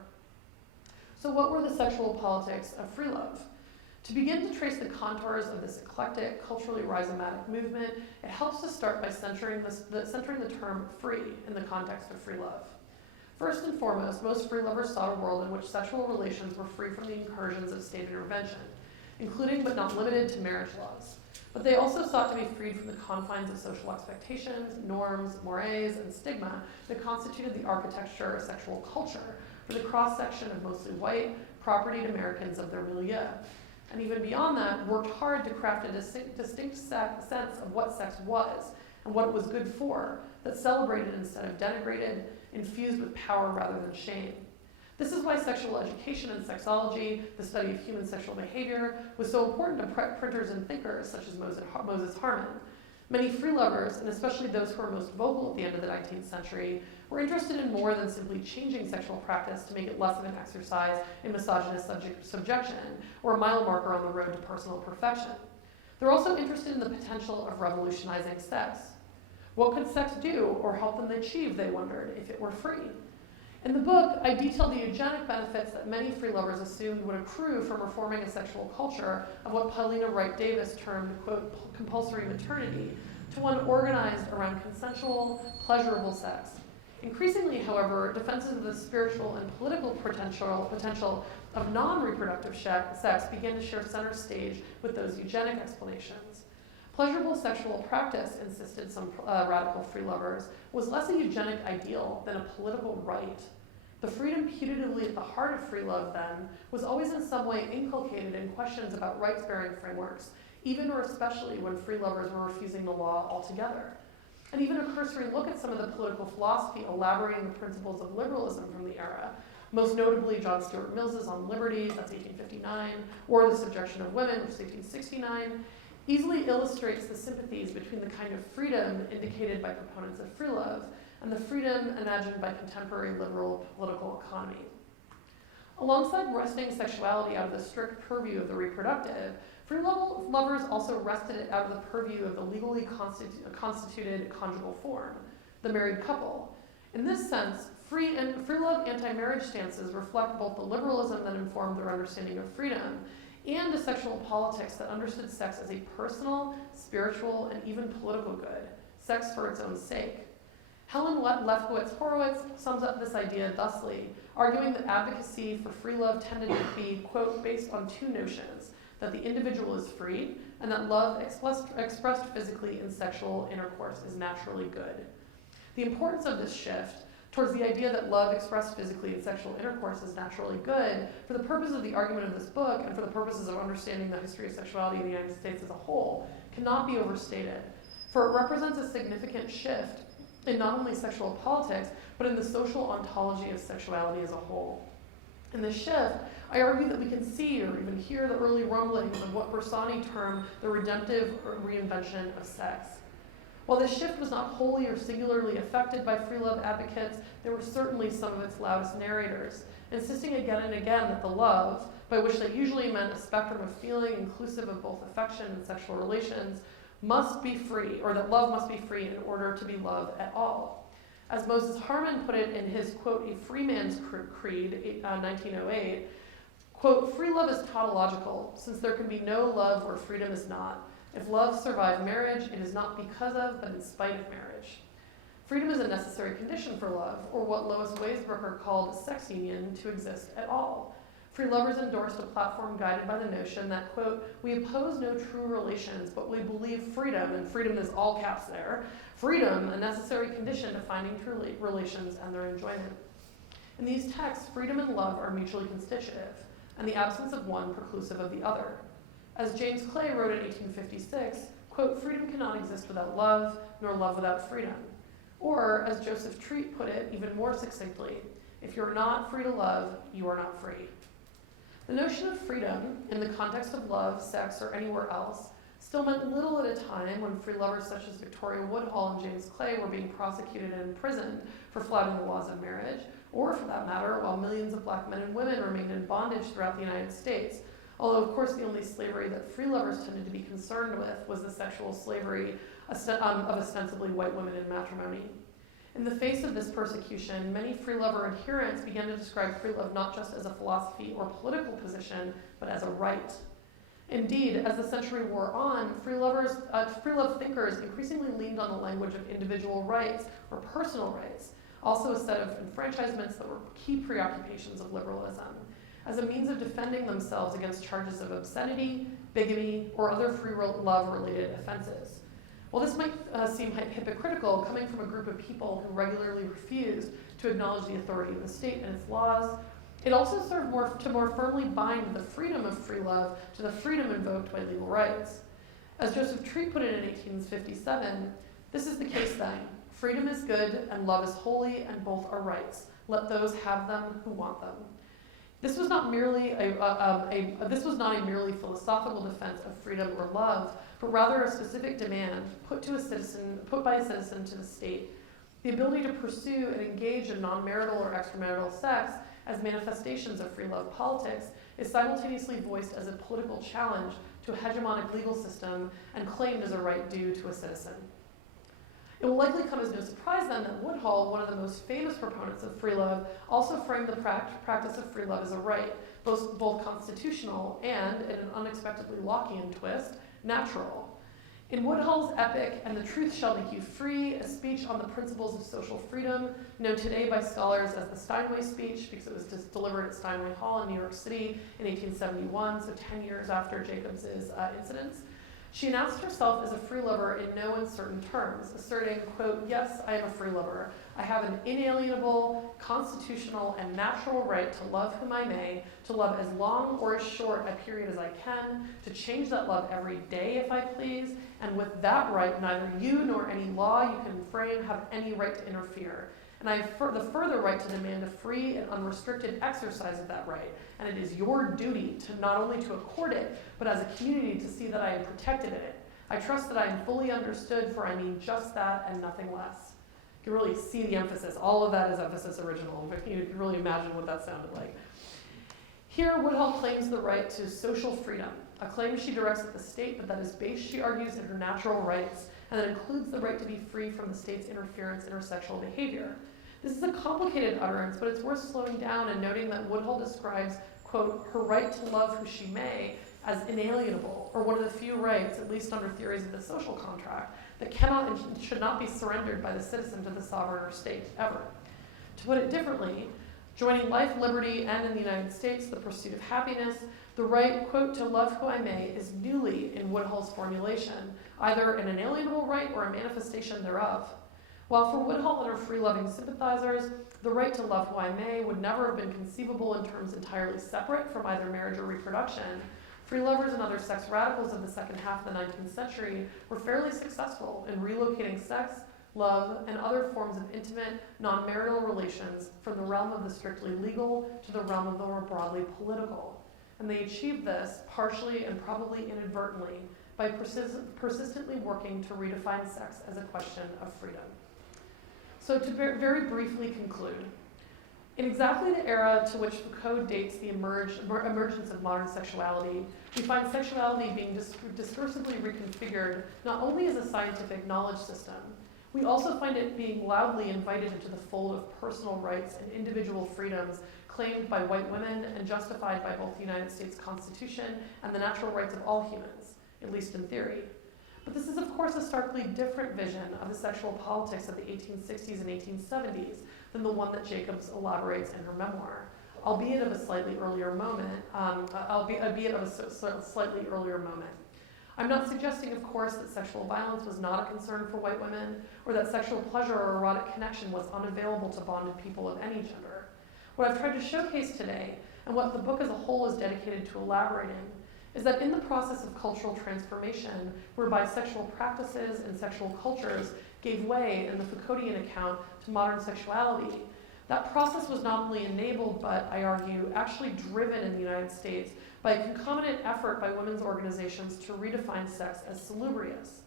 So what were the sexual politics of free love? To begin to trace the contours of this eclectic, culturally rhizomatic movement, it helps to start by centering the term free in the context of free love. First and foremost, most free lovers sought a world in which sexual relations were free from the incursions of state intervention, including but not limited to marriage laws. But they also sought to be freed from the confines of social expectations, norms, mores, and stigma that constituted the architecture of sexual culture for the cross-section of mostly white, propertied Americans of their milieu. And even beyond that, worked hard to craft a distinct sense of what sex was and what it was good for, that celebrated instead of denigrated, infused with power rather than shame. This is why sexual education and sexology, the study of human sexual behavior, was so important to printers and thinkers such as Moses Harman. Many free lovers, and especially those who were most vocal at the end of the 19th century, were interested in more than simply changing sexual practice to make it less of an exercise in misogynist subjection or a mile marker on the road to personal perfection. They're also interested in the potential of revolutionizing sex. What could sex do or help them achieve, they wondered, if it were free? In the book, I detail the eugenic benefits that many free lovers assumed would accrue from reforming a sexual culture of what Paulina Wright Davis termed, quote, compulsory maternity, to one organized around consensual, pleasurable sex. Increasingly, however, defenses of the spiritual and political potential of non-reproductive sex began to share center stage with those eugenic explanations. Pleasurable sexual practice, insisted some radical free lovers, was less a eugenic ideal than a political right. The freedom putatively at the heart of free love, then, was always in some way inculcated in questions about rights-bearing frameworks, even or especially when free lovers were refusing the law altogether. And even a cursory look at some of the political philosophy elaborating the principles of liberalism from the era, most notably John Stuart Mills's On Liberty, that's 1859, or The Subjection of Women, which is 1869, easily illustrates the sympathies between the kind of freedom indicated by proponents of free love and the freedom imagined by contemporary liberal political economy. Alongside wresting sexuality out of the strict purview of the reproductive, free lovers also wrested it out of the purview of the legally constituted conjugal form, the married couple. In this sense, free love anti-marriage stances reflect both the liberalism that informed their understanding of freedom and a sexual politics that understood sex as a personal, spiritual, and even political good, sex for its own sake. Helen Lefkowitz Horowitz sums up this idea thusly, arguing that advocacy for free love tended to be, quote, based on two notions, that the individual is free, and that love expressed physically in sexual intercourse is naturally good. The importance of this shift towards the idea that love expressed physically in sexual intercourse is naturally good, for the purposes of the argument of this book and for the purposes of understanding the history of sexuality in the United States as a whole, cannot be overstated. For it represents a significant shift in not only sexual politics, but in the social ontology of sexuality as a whole. In this shift, I argue that we can see or even hear the early rumblings of what Bersani termed the redemptive reinvention of sex. While this shift was not wholly or singularly affected by free love advocates, there were certainly some of its loudest narrators, insisting again and again that the love, by which they usually meant a spectrum of feeling inclusive of both affection and sexual relations, must be free, or that love must be free in order to be love at all. As Moses Harman put it in his, quote, A Free Man's Creed, 1908, quote, free love is tautological, since there can be no love where freedom is not. If love survived marriage, it is not because of, but in spite of marriage. freedom is a necessary condition for love, or what Lois Weisberger called sex union, to exist at all. Free lovers endorsed a platform guided by the notion that, quote, we oppose no true relations, but we believe freedom, and freedom is all caps there, freedom, a necessary condition to finding true relations and their enjoyment. In these texts, freedom and love are mutually constitutive, and the absence of one preclusive of the other. As James Clay wrote in 1856, quote, freedom cannot exist without love, nor love without freedom. Or, as Joseph Treat put it even more succinctly, if you're not free to love, you are not free. The notion of freedom, in the context of love, sex, or anywhere else, still meant little at a time when free lovers such as Victoria Woodhull and James Clay were being prosecuted and imprisoned for flouting the laws of marriage, or for that matter, while millions of black men and women remained in bondage throughout the United States. Although, of course, the only slavery that free lovers tended to be concerned with was the sexual slavery of ostensibly white women in matrimony. In the face of this persecution, many free lover adherents began to describe free love not just as a philosophy or political position, but as a right. Indeed, as the century wore on, free love thinkers increasingly leaned on the language of individual rights or personal rights, also a set of enfranchisements that were key preoccupations of liberalism, as a means of defending themselves against charges of obscenity, bigamy, or other free love-related offenses. While this might seem hypocritical, coming from a group of people who regularly refused to acknowledge the authority of the state and its laws, it also served to more firmly bind the freedom of free love to the freedom invoked by legal rights. As Joseph Treat put it in 1857, this is the case then. Freedom is good and love is holy, and both are rights. Let those have them who want them. This was not merely a merely philosophical defense of freedom or love, but rather a specific demand put by a citizen to the state. The ability to pursue and engage in non-marital or extramarital sex as manifestations of free love politics is simultaneously voiced as a political challenge to a hegemonic legal system and claimed as a right due to a citizen. It will likely come as no surprise then that Woodhull, one of the most famous proponents of free love, also framed the practice of free love as a right, both constitutional and, in an unexpectedly Lockean twist, natural. In Woodhull's epic, And the Truth Shall Make You Free, a speech on the principles of social freedom, known today by scholars as the Steinway speech, because it was delivered at Steinway Hall in New York City in 1871, so 10 years after Jacobs' incidents, she announced herself as a free lover in no uncertain terms, asserting, quote, yes, I am a free lover. I have an inalienable, constitutional, and natural right to love whom I may, to love as long or as short a period as I can, to change that love every day if I please, and with that right, neither you nor any law you can frame have any right to interfere. And I have the further right to demand a free and unrestricted exercise of that right. And it is your duty to not only to accord it, but as a community to see that I am protected in it. I trust that I am fully understood, for I mean just that and nothing less. You can really see the emphasis. All of that is emphasis original, but you can really imagine what that sounded like. Here, Woodhull claims the right to social freedom, a claim she directs at the state, but that is based, she argues, in her natural rights, and that includes the right to be free from the state's interference in her sexual behavior. This is a complicated utterance, but it's worth slowing down and noting that Woodhull describes, quote, her right to love who she may as inalienable, or one of the few rights, at least under theories of the social contract, that cannot and should not be surrendered by the citizen to the sovereign or state, ever. To put it differently, joining life, liberty, and in the United States, the pursuit of happiness, the right, quote, to love who I may is newly in Woodhull's formulation, either an inalienable right or a manifestation thereof. While for Woodhull and her free-loving sympathizers, the right to love who I may would never have been conceivable in terms entirely separate from either marriage or reproduction, free lovers and other sex radicals of the second half of the 19th century were fairly successful in relocating sex, love, and other forms of intimate, non-marital relations from the realm of the strictly legal to the realm of the more broadly political. And they achieved this, partially and probably inadvertently, by persistently working to redefine sex as a question of freedom. So to very briefly conclude, in exactly the era to which Foucault dates the emergence of modern sexuality, we find sexuality being discursively reconfigured not only as a scientific knowledge system, we also find it being loudly invited into the fold of personal rights and individual freedoms claimed by white women and justified by both the United States Constitution and the natural rights of all humans, at least in theory. But this is, of course, a starkly different vision of the sexual politics of the 1860s and 1870s than the one that Jacobs elaborates in her memoir, albeit of a slightly earlier moment, I'm not suggesting, of course, that sexual violence was not a concern for white women, or that sexual pleasure or erotic connection was unavailable to bonded people of any gender. What I've tried to showcase today, and what the book as a whole is dedicated to elaborating, is that in the process of cultural transformation, whereby sexual practices and sexual cultures gave way in the Foucauldian account to modern sexuality, that process was not only enabled, but I argue, actually driven in the United States by a concomitant effort by women's organizations to redefine sex as salubrious.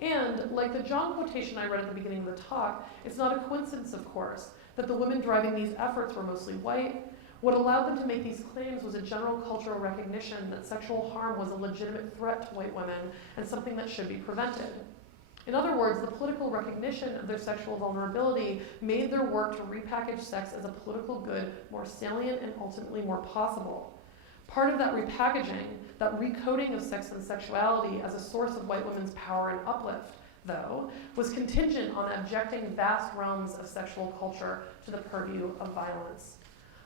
And, like the John quotation I read at the beginning of the talk, it's not a coincidence, of course, that the women driving these efforts were mostly white. What allowed them to make these claims was a general cultural recognition that sexual harm was a legitimate threat to white women and something that should be prevented. In other words, the political recognition of their sexual vulnerability made their work to repackage sex as a political good more salient and ultimately more possible. Part of that repackaging, that recoding of sex and sexuality as a source of white women's power and uplift, though, was contingent on objecting vast realms of sexual culture to the purview of violence.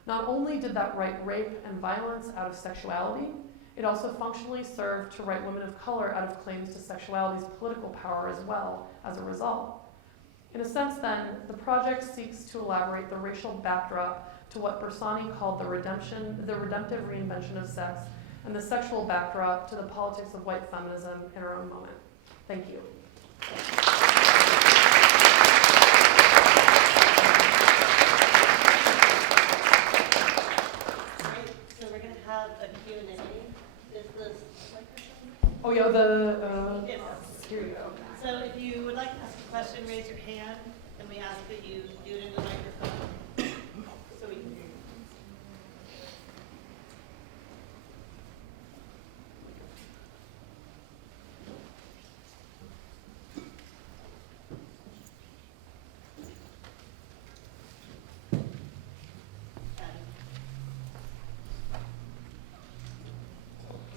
Not only did that write rape and violence out of sexuality, it also functionally served to write women of color out of claims to sexuality's political power as well as a result. In a sense, then, the project seeks to elaborate the racial backdrop to what Bersani called the redemptive reinvention of sex, and the sexual backdrop to the politics of white feminism in our own moment. Thank you. So we're going to have a Q&A. Is this microphone? Oh yeah, Yes. here you go. So if you would like to ask a question, raise your hand, and we ask that you do it in the microphone so we can hear you.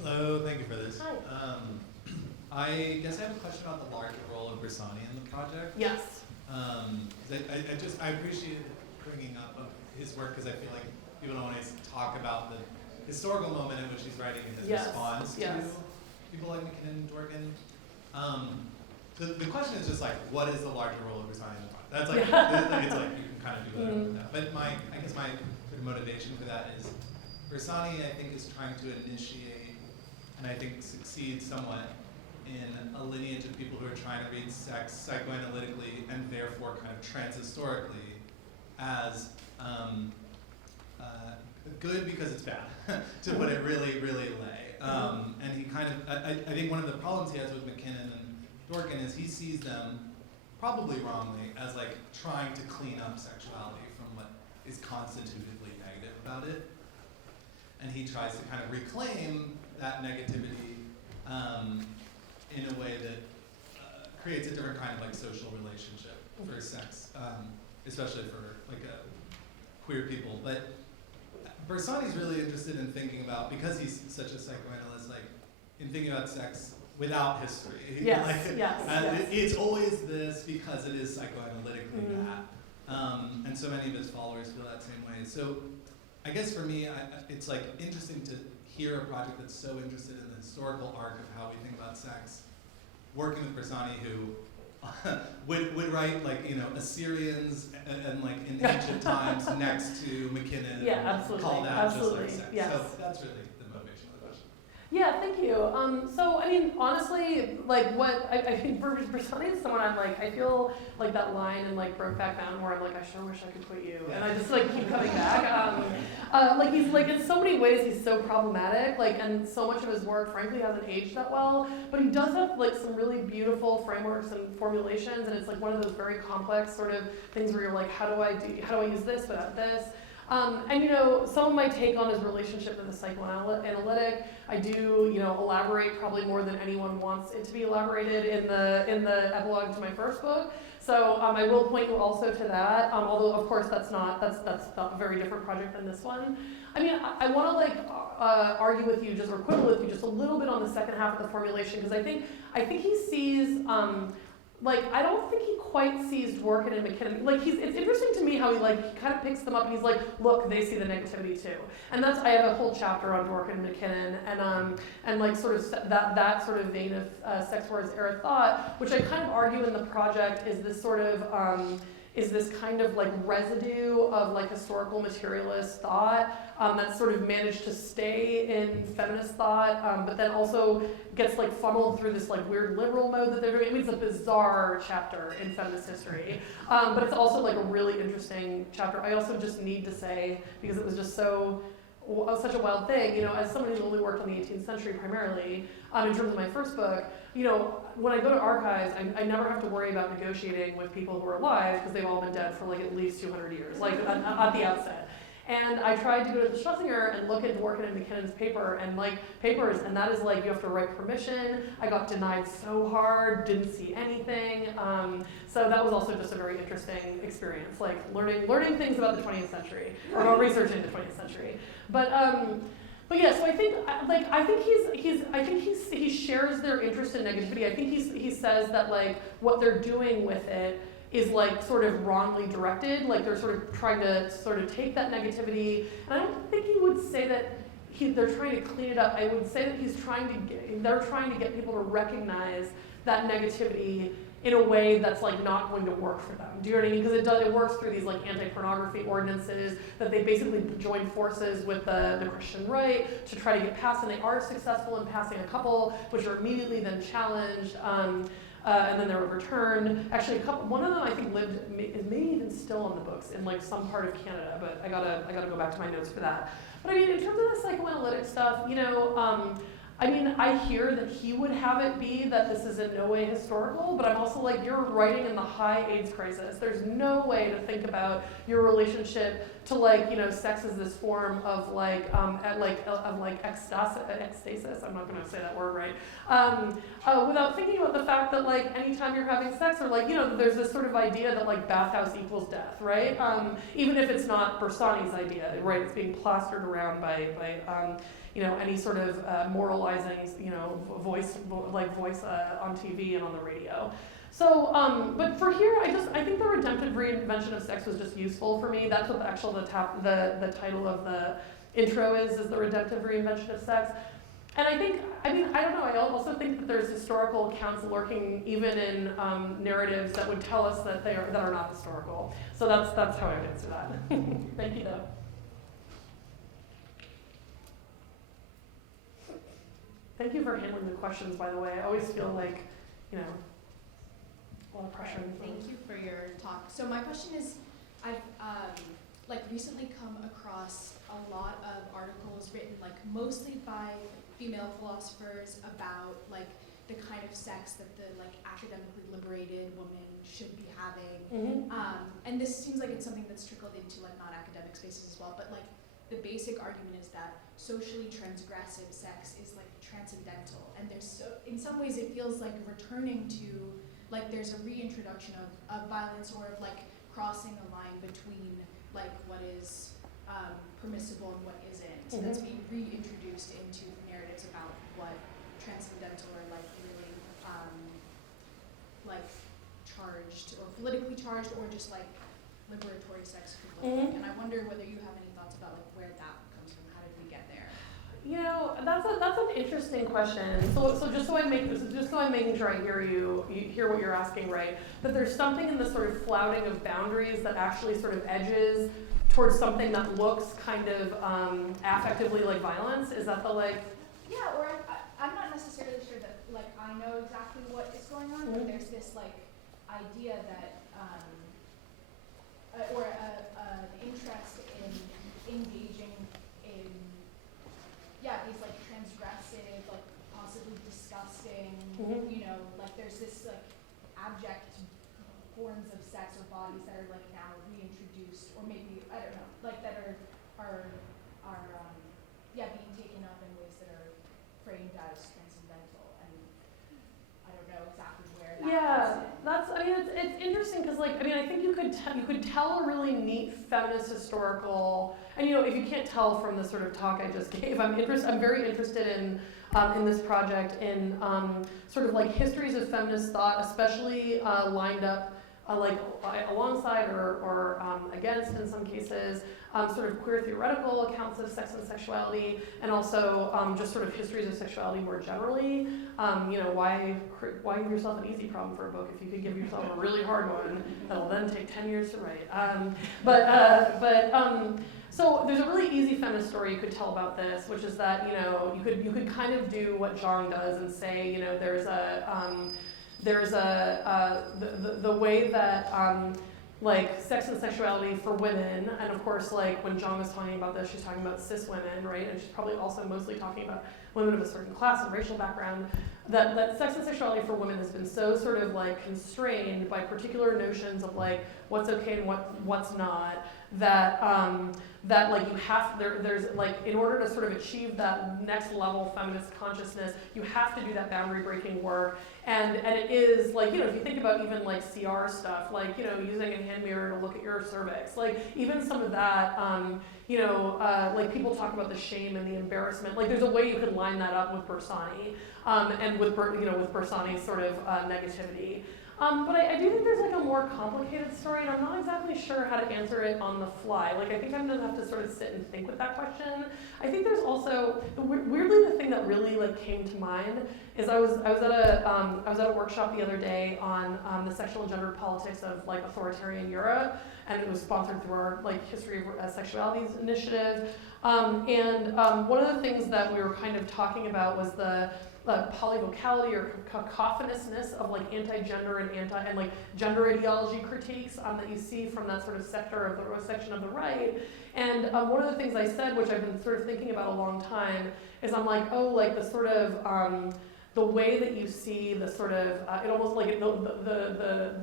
Hello, thank you for this. Hi. I guess I have a question about the larger role of Bersani in the project. Yes. 'Cause I appreciate bringing up his work because I feel like people don't always talk about the historical moment in which he's writing in his Yes, response yes. to people like McKinnon and Dworkin. So the question is just like, what is the larger role of Bersani in the project? That's like, it's like you can kind of do whatever with that. But I guess my sort of motivation for that is Bersani, I think, is trying to initiate, and I think succeed somewhat, in a lineage of people who are trying to read sex psychoanalytically and therefore kind of transhistorically as good because it's bad, to put it really, really lay. And he kind of, I think one of the problems he has with McKinnon and Dworkin is he sees them, probably wrongly, as like trying to clean up sexuality from what is constitutively negative about it. And he tries to kind of reclaim that negativity in a way that creates a different kind of like social relationship for sex, especially for like queer people. But Bersani's really interested in thinking about, because he's such a psychoanalyst, like in thinking about sex without history. Yes, like, yes. It's always this because it is psychoanalytically that. And so many of his followers feel that same way. So I guess for me, it's like interesting to hear a project that's so interested in the historical arc of how we think about sex, working with Bersani, who would write like, you know, Assyrians and like in ancient times next to McKinnon. Yeah, absolutely. Call that Absolutely. just like sex. Yes. So that's really the motivation of the question. Yeah, thank you. So, I mean, honestly, like what, I think Bersani is someone I'm like, I feel like that line in like Brokeback Mountain where I'm like, I sure wish I could quit you. And I just like keep coming back. Like he's like, in so many ways, he's so problematic, like, and so much of his work, frankly, hasn't aged that well, but he does have like some really beautiful frameworks and formulations, and it's like one of those very complex sort of things where you're like, how do I use this without this? And some of my take on his relationship to the psychoanalytic, I do, elaborate probably more than anyone wants it to be elaborated in the epilogue to my first book. So I will point you also to that, although of course that's a very different project than this one. I mean, I want to argue with you or quibble with you just a little bit on the second half of the formulation, because I think he sees, I don't think he quite sees Dworkin and McKinnon. It's interesting to me how he kind of picks them up and he's like, look, they see the negativity too. And I have a whole chapter on Dworkin and McKinnon and sort of that sort of vein of sex wars era thought, which I kind of argue in the project is this sort of, residue of historical materialist thought that's sort of managed to stay in feminist thought, but then also gets funneled through this weird liberal mode that they're doing. I mean, it's a bizarre chapter in feminist history, but it's also a really interesting chapter. I also just need to say, because it was just such a wild thing, as somebody who's only worked on the 18th century primarily, in terms of my first book, when I go to archives, I never have to worry about negotiating with people who are alive because they've all been dead for at least 200 years, at the outset. And I tried to go to the Schlesinger and look at Dworkin and McKinnon's papers, and that is you have to write permission. I got denied so hard, didn't see anything. So that was also just a very interesting experience, learning things about the 20th century, or about researching the 20th century. But yeah, so I think he shares their interest in negativity. I think he says that what they're doing with it is sort of wrongly directed, they're sort of trying to sort of take that negativity, and I don't think he would say that they're trying to clean it up. I would say that they're trying to get people to recognize that negativity in a way that's not going to work for them. Do you know what I mean? Because it works through these anti-pornography ordinances that they basically join forces with the Christian right to try to get passed, and they are successful in passing a couple, which are immediately then challenged. And then they're overturned. Actually, one of them I think is maybe even still on the books in some part of Canada, but I gotta go back to my notes for that. But I mean, in terms of the psychoanalytic stuff, I hear that he would have it be that this is in no way historical, but I'm also you're writing in the high AIDS crisis. There's no way to think about your relationship to sex as this form of ecstasis. I'm not going to say that word right. Without thinking about the fact that anytime you're having sex, or there's this sort of idea that bathhouse equals death, right? Even if it's not Bersani's idea, right? It's being plastered around by any sort of moralizing, voice on TV and on the radio. So, but for here, I think the redemptive reinvention of sex was just useful for me. That's what the title of the intro is the redemptive reinvention of sex. And I don't know, I also think that there's historical accounts lurking even in narratives that would tell us that that are not historical. So that's how I would answer that. Thank you, though. Thank you for handling the questions, by the way. I always feel a lot of pressure. Thank you for your talk. So my question is, I've recently come across a lot of articles written mostly by female philosophers about the kind of sex that the academically liberated woman should be having. Mm-hmm. And this seems like it's something that's trickled into non-academic spaces as well. But the basic argument is that socially transgressive sex is transcendental, and in some ways it feels like returning to there's a reintroduction of violence, or of crossing a line between what is permissible and what isn't. Mm-hmm. That's being reintroduced into narratives about what transcendental or really charged or politically charged or just liberatory sex could look like. And I wonder whether you have any thoughts about where that comes from. How did we get there? That's an interesting question. So just so I'm making sure I hear what you're asking right, that there's something in the sort of flouting of boundaries that actually sort of edges towards something that looks kind of affectively like violence. Is that the Yeah, or I'm not necessarily sure that I know exactly what is going on, but there's this idea that or an interest in engaging in these transgressive, possibly disgusting, there's this abject forms of sex or bodies that are like now reintroduced, or maybe, I don't know, like that are being taken up in ways that are framed as transcendental, and I don't know exactly where that It's interesting because I think you could tell a really neat feminist historical, and if you can't tell from the sort of talk I just gave, I'm very interested in this project in sort of like histories of feminist thought, especially lined up alongside or against in some cases, sort of queer theoretical accounts of sex and sexuality, and also just sort of histories of sexuality more generally. Why give yourself an easy problem for a book if you could give yourself a really hard one that'll then take 10 years to write? So there's a really easy feminist story you could tell about this, which is that you could kind of do what Zhang does and say there's the way that sex and sexuality for women, and of course when Zhang was talking about this, she's talking about cis women, right? And she's probably also mostly talking about women of a certain class and racial background, that sex and sexuality for women has been so sort of constrained by particular notions of what's okay and what's not, that you have there's in order to sort of achieve that next level feminist consciousness, you have to do that boundary breaking work, and it is if you think about even CR stuff, using a hand mirror to look at your cervix, even some of that, people talk about the shame and the embarrassment, there's a way you could line that up with Bersani, and with Bersani's sort of negativity. But I do think there's a more complicated story, and I'm not exactly sure how to answer it on the fly. I think I'm gonna have to sort of sit and think with that question. I think there's also, weirdly, the thing that really came to mind is I was at a workshop the other day on the sexual and gender politics of authoritarian Europe, and it was sponsored through our History of Sexualities initiative. And one of the things that we were kind of talking about was the polyvocality or cacophonousness of anti-gender and gender ideology critiques that you see from that sort of section of the right. And one of the things I said, which I've been sort of thinking about a long time, is I'm the sort of the way that you see the sort of it almost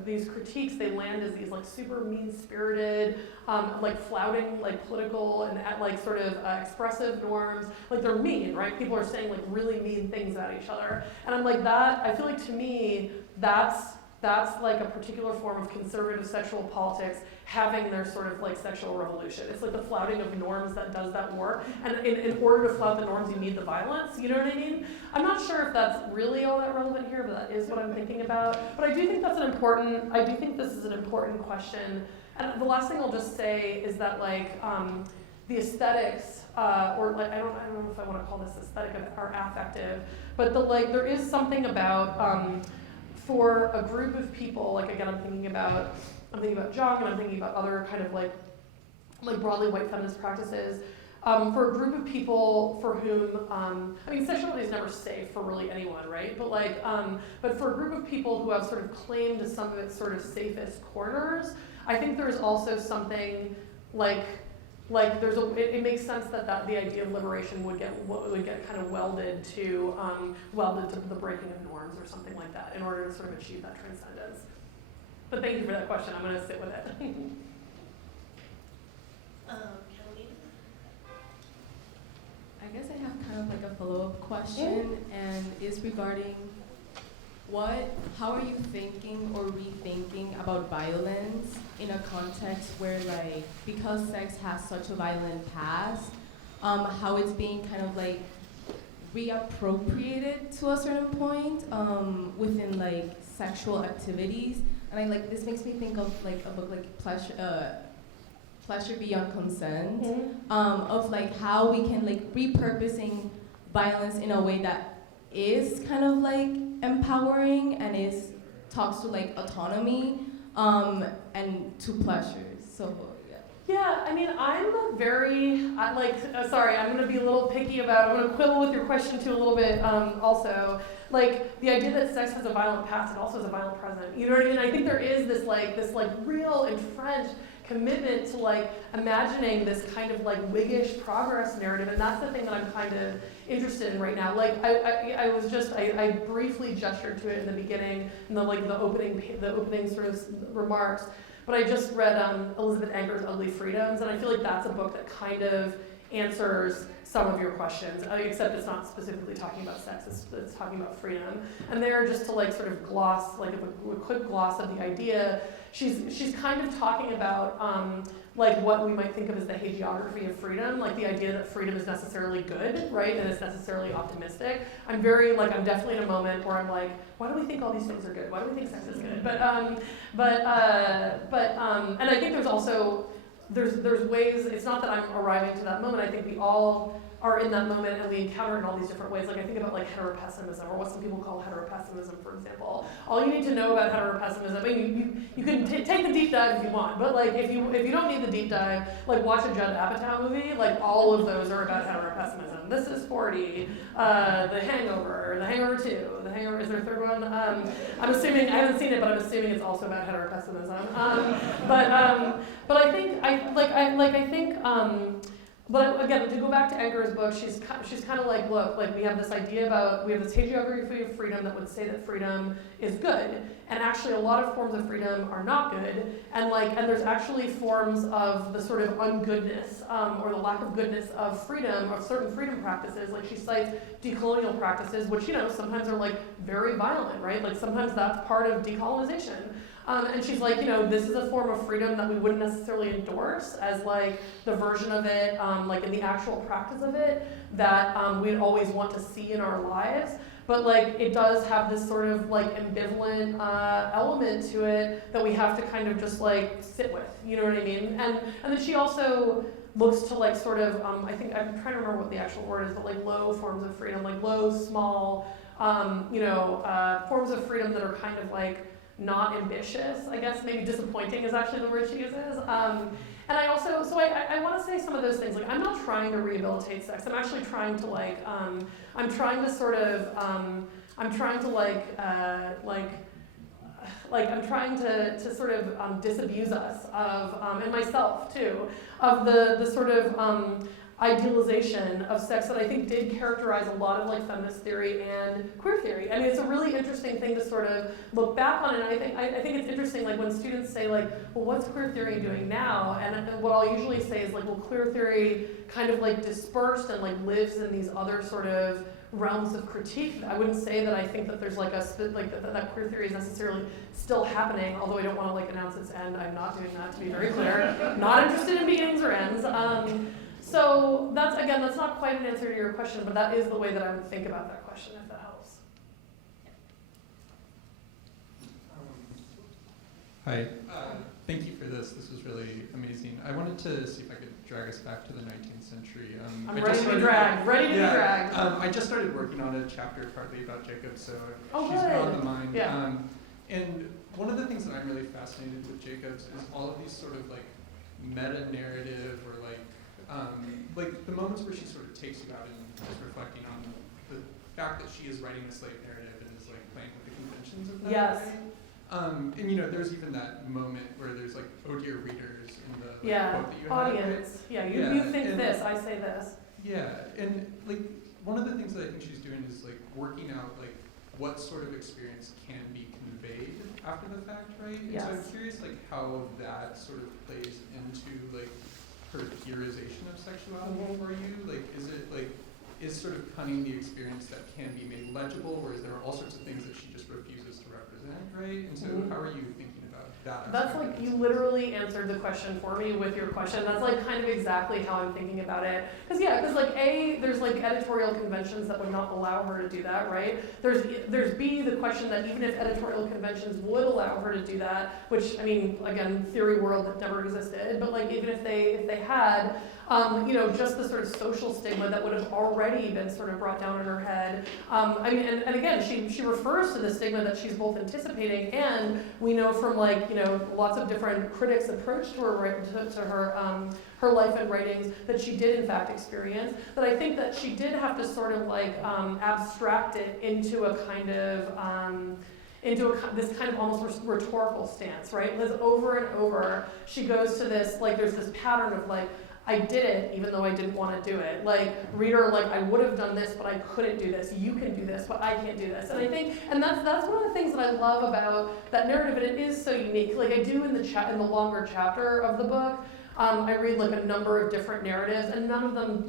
these critiques, they land as these super mean-spirited, flouting political and sort of expressive norms. They're mean, right? People are saying really mean things at each other, and I'm that. I feel to me that's a particular form of conservative sexual politics having their sort of sexual revolution. It's the flouting of norms that does that work. And in order to flout the norms, you need the violence. You know what I mean? I'm not sure if that's really all that relevant here, but that is what I'm thinking about. But I do think I do think this is an important question. And the last thing I'll just say is that the aesthetics, or I don't know if I want to call this aesthetic or affective, but there is something about for a group of people, again, I'm thinking about Zhang, and I'm thinking about other kind of broadly white feminist practices. For a group of people for whom, sexuality is never safe for really anyone, right? But for a group of people who have sort of claimed some of its sort of safest corners, I think there's also something it makes sense that the idea of liberation would get kind of welded to the breaking of norms or something like that in order to sort of achieve that transcendence. But thank you for that question. I'm going to sit with it. Kelly? I guess I have kind of a follow-up question, and is regarding how are you thinking or rethinking about violence in a context where because sex has such a violent past, how it's being kind of reappropriated to a certain point within sexual activities. And this makes me think of a book like Pleasure Beyond Consent, of how we can repurposing violence in a way that is kind of empowering and talks to autonomy and to pleasures. So Yeah, I'm very, sorry, I'm going to be a little picky about, I'm going to quibble with your question too a little bit also. like the idea that sex has a violent past, it also has a violent present. You know what I mean? I think there is this real entrenched commitment to like imagining this kind of like Whiggish progress narrative, and that's the thing that I'm kind of interested in right now. Like I briefly gestured to it in the beginning, in the opening sort of remarks. But I just read Elizabeth Anger's Ugly Freedoms, and I feel like that's a book that kind of answers some of your questions, except it's not specifically talking about sex, it's talking about freedom. And there, just to like sort of gloss, like a quick gloss of the idea, she's kind of talking about like what we might think of as the hagiography of freedom, like the idea that freedom is necessarily good, right, and it's necessarily optimistic. I'm definitely in a moment where I'm like, why do we think all these things are good? Why do we think sex is good? And I think there's also, there's ways, it's not that I'm arriving to that moment, I think we all are in that moment and we encounter it in all these different ways. Like I think about like heteropessimism, or what some people call heteropessimism, for example. All you need to know about heteropessimism, I mean, you can take the deep dive if you want, but like if you don't need the deep dive, like watch a Judd Apatow movie, like all of those are about heteropessimism. This is 40, The Hangover 2, The Hangover, is there a third one? I'm assuming, I haven't seen it, but I'm assuming it's also about heteropessimism. But again, to go back to Anger's book, she's kind of like, look, like we have this idea about, we have this hagiography of freedom that would say that freedom is good, and actually a lot of forms of freedom are not good, and there's actually forms of the sort of ungoodness, or the lack of goodness of freedom, of certain freedom practices. Like she cites decolonial practices, which, you know, sometimes are like very violent, right? Like sometimes that's part of decolonization. And she's like, you know, this is a form of freedom that we wouldn't necessarily endorse as like the version of it, like in the actual practice of it, that we'd always want to see in our lives. But like it does have this sort of like ambivalent element to it that we have to kind of just like sit with, you know what I mean? And then she also looks to like sort of, I think, I'm trying to remember what the actual word is, but like low forms of freedom, like low, small, forms of freedom that are kind of like not ambitious, I guess. Maybe disappointing is actually the word she uses. And I also, so I want to say some of those things. Like, I'm not trying to rehabilitate sex. I'm actually trying to I'm trying to sort of disabuse us of, and myself too, of the sort of idealization of sex that I think did characterize a lot of like feminist theory and queer theory. I mean, it's a really interesting thing to sort of look back on, and I think it's interesting, like when students say like, well, what's queer theory doing now? And what I'll usually say is like, well, queer theory kind of like dispersed and like lives in these other sort of realms of critique. I wouldn't say that I think that there's like that queer theory is necessarily still happening, although I don't want to like announce its end. I'm not doing that, to be very clear. Not interested in beginnings or ends. So that's not quite an answer to your question, but that is the way that I would think about that question, if that helps. Hi, thank you for this. This was really amazing. I wanted to see if I could drag us back to the 19th century. I'm ready to be dragged. I just started working on a chapter partly about Jacob, so she's good. been on the mind. Yeah. And one of the things that I'm really fascinated with Jacob's is all of these sort of like meta-narrative or like the moments where she sort of takes you out and is reflecting on the fact that she is writing a slave narrative and is like playing with the conventions of that. Yes. And you know, there's even that moment where there's like, oh dear readers in the quote that you audience. Have, right? You think this, I say this. Yeah, and like one of the things that I think she's doing is like working out like what sort of experience can be conveyed after the fact, right? And Yes. so I'm curious like how that sort of plays into like her theorization of sexuality for you? Like, is sort of cunning the experience that can be made legible, or is there all sorts of things that she just refuses to represent, right? And so how are you thinking about that? That's like, you literally answered the question for me with your question. That's like kind of exactly how I'm thinking about it. Because like there's like editorial conventions that would not allow her to do that, right? There's B, the question that even if editorial conventions would allow her to do that, which I mean, again, theory world that never existed, but like even if they had, just the sort of social stigma that would have already been sort of brought down in her head. And again, she refers to the stigma that she's both anticipating, and we know from lots of different critics' approach to her life and writings that she did in fact experience, that I think that she did have to sort of abstract it into a kind of, this kind of almost rhetorical stance, right? Because over and over, she goes to this, there's this pattern of I did it even though I didn't want to do it. Reader, I would have done this, but I couldn't do this. You can do this, but I can't do this. And I think, and that's one of the things that I love about that narrative, and it is so unique. I do in the longer chapter of the book, I read a number of different narratives, and none of them,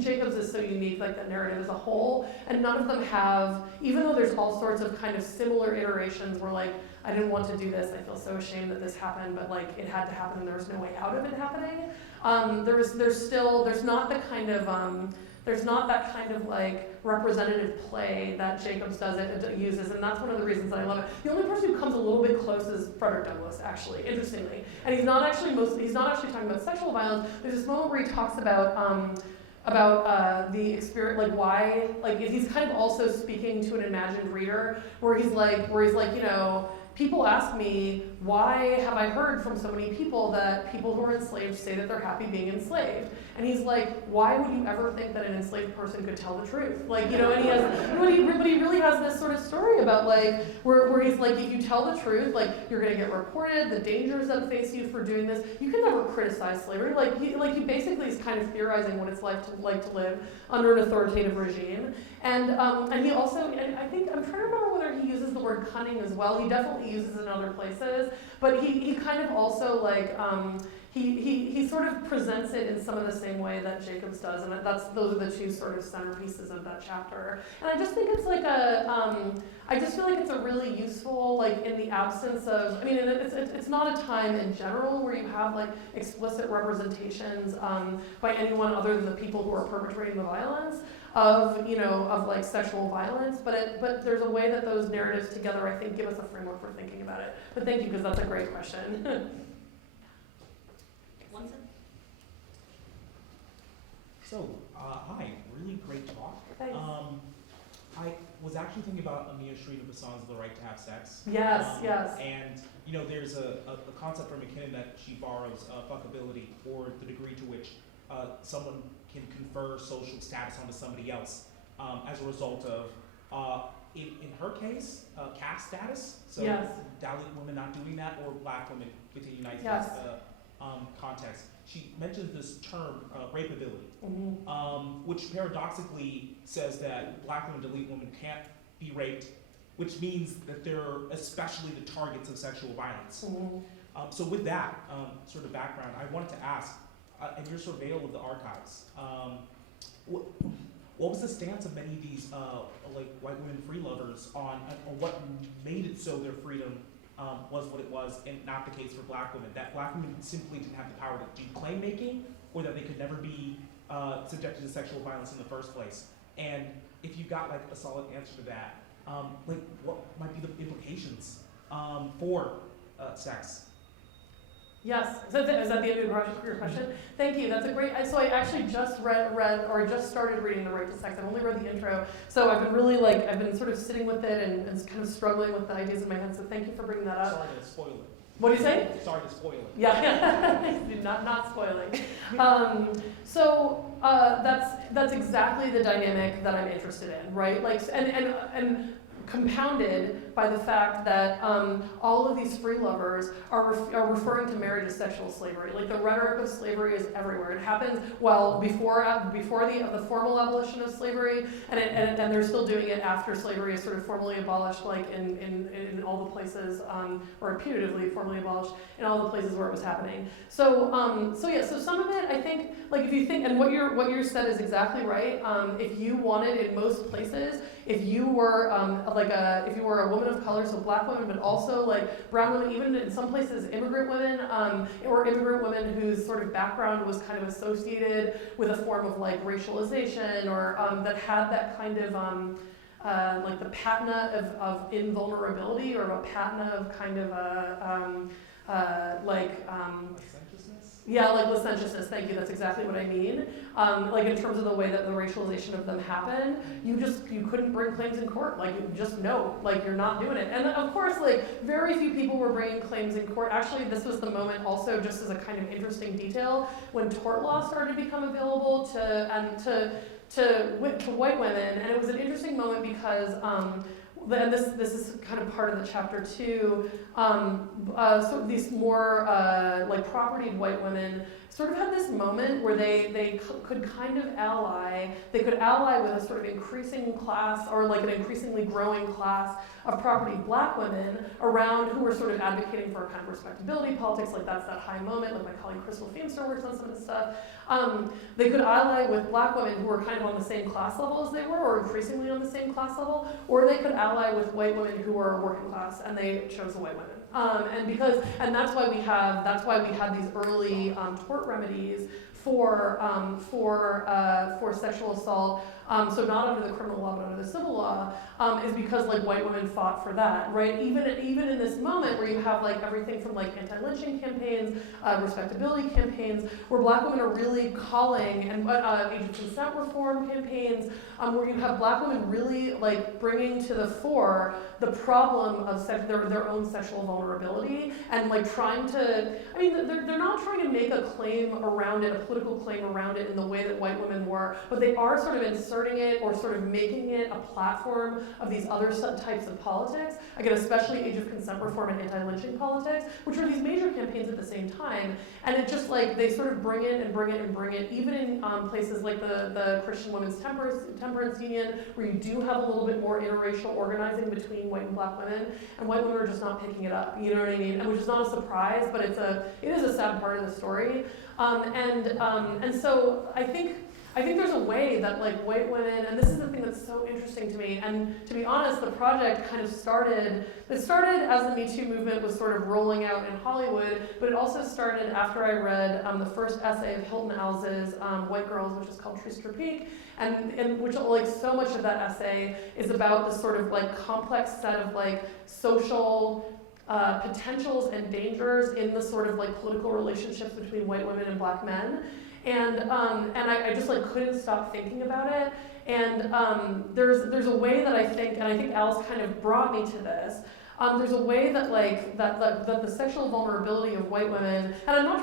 Jacob's is so unique, the narrative as a whole, and none of them have, even though there's all sorts of kind of similar iterations where I didn't want to do this, I feel so ashamed that this happened, but it had to happen and there was no way out of it happening. There's not that kind of representative play that Jacobs uses, and that's one of the reasons that I love it. The only person who comes a little bit close is Frederick Douglass, actually, interestingly. And he's not actually talking about sexual violence. There's this moment where he talks about the experience, why, he's kind of also speaking to an imagined reader, where he's like, people ask me, why have I heard from so many people that people who are enslaved say that they're happy being enslaved? And he's like, why would you ever think that an enslaved person could tell the truth? And he has, but he really has this sort of story about where he's like, if you tell the truth, you're gonna get reported, the dangers that face you for doing this. You can never criticize slavery. He basically is kind of theorizing what it's like to live under an authoritative regime. And he also, and I think, I'm trying to remember whether he uses the word cunning as well. He definitely uses it in other places, but he kind of also he sort of presents it in some of the same way that Jacobs does, and those are the two sort of centerpieces of that chapter. And I just think it's I just feel like it's a really useful, in the absence of, it's not a time in general where you have explicit representations by anyone other than the people who are perpetrating the violence of sexual violence, but there's a way that those narratives together, I think, give us a framework for thinking about it. But thank you, because that's a great question. So, hi, really great talk. Thanks. I was actually thinking about Amia Srinivasan's The Right to Have Sex. Yes, yes. And, there's a concept from McKinnon that she borrows, fuckability, or the degree to which someone can confer social status onto somebody else as a result of, in her case, caste status. So yes. Dalit women not doing that, or black women within the United yes. States context. She mentions this term, rapeability, which paradoxically says that black women, Dalit women can't be raped, which means that they're especially the targets of sexual violence. So with that sort of background, I wanted to ask, in your surveil of the archives, what was the stance of many of these white women free lovers on what made it so their freedom was what it was, and not the case for black women? That black women simply didn't have the power to do claim making, or that they could never be subjected to sexual violence in the first place. And if you got a solid answer to that, what might be the implications for sex? Yes, is that the end of your question? Thank you, that's a great, so I actually just just started reading The Right to Sex. I've only read the intro, so I've been really I've been sort of sitting with it and kind of struggling with the ideas in my head, so thank you for bringing that up. Sorry to spoil it. What do you say? Sorry to spoil it. Yeah, not spoiling. That's exactly the dynamic that I'm interested in, right? And compounded by the fact that all of these free lovers are referring to marriage as sexual slavery. The rhetoric of slavery is everywhere. It happens before the formal abolition of slavery, and they're still doing it after slavery is sort of formally abolished, in all the places, or putatively formally abolished in all the places where it was happening. So some of it, I think, if you think, and what you said is exactly right. If you wanted, in most places, if you were if you were a woman of color, so black women, but also brown women, even in some places immigrant women, or immigrant women whose sort of background was kind of associated with a form of racialization, or that had that kind of the patina of invulnerability, or a patina of kind of licentiousness. Yeah, like licentiousness, thank you, that's exactly what I mean. Like in terms of the way that the racialization of them happened, you couldn't bring claims in court, like you just no, like you're not doing it. And of course, like very few people were bringing claims in court. Actually, this was the moment also, just as a kind of interesting detail, when tort law started to become available to white women, and it was an interesting moment because and this is kind of part of the chapter too. Sort of these more like propertied white women sort of had this moment where they could kind of ally. They could ally with a sort of increasing class, or like an increasingly growing class of propertied black women around who were sort of advocating for a kind of respectability politics. Like that's that high moment. Like my colleague Crystal Feimster works on some of this stuff. They could ally with black women who were kind of on the same class level as they were, or increasingly on the same class level, or they could ally with white women who were working class, and they chose the white women. And that's why we had these early tort remedies for sexual assault. So not under the criminal law, but under the civil law, is because like white women fought for that, right? Even in this moment where you have like everything from like anti-lynching campaigns, respectability campaigns, where black women are really calling, and age of consent reform campaigns, where you have black women really like bringing to the fore the problem of their own sexual vulnerability, and like trying to, I mean, they're not trying to make a claim around it, a political claim around it in the way that white women were, but they are sort of inserting it or sort of making it a platform of these other types of politics, again, especially age of consent reform and anti-lynching politics, which are these major campaigns at the same time. And it just like, they sort of bring it and bring it and bring it, even in places like the Christian Women's Temperance Union, where you do have a little bit more interracial organizing between white and black women, and white women are just not picking it up, you know what I mean? And which is not a surprise, but it is a sad part of the story. And so I think there's a way that like white women, and this is the thing that's so interesting to me, and to be honest, the project kind of started as the Me Too movement was sort of rolling out in Hollywood, but it also started after I read the first essay of Hilton Als's White Girls, which is called Truce to Peak, and which like so much of that essay is about the sort of like complex set of like social potentials and dangers in the sort of like political relationships between white women and black men. And I just like couldn't stop thinking about it. And there's a way that I think, and I think Alice kind of brought me to this. There's a way that like that the sexual vulnerability of white women, and I'm not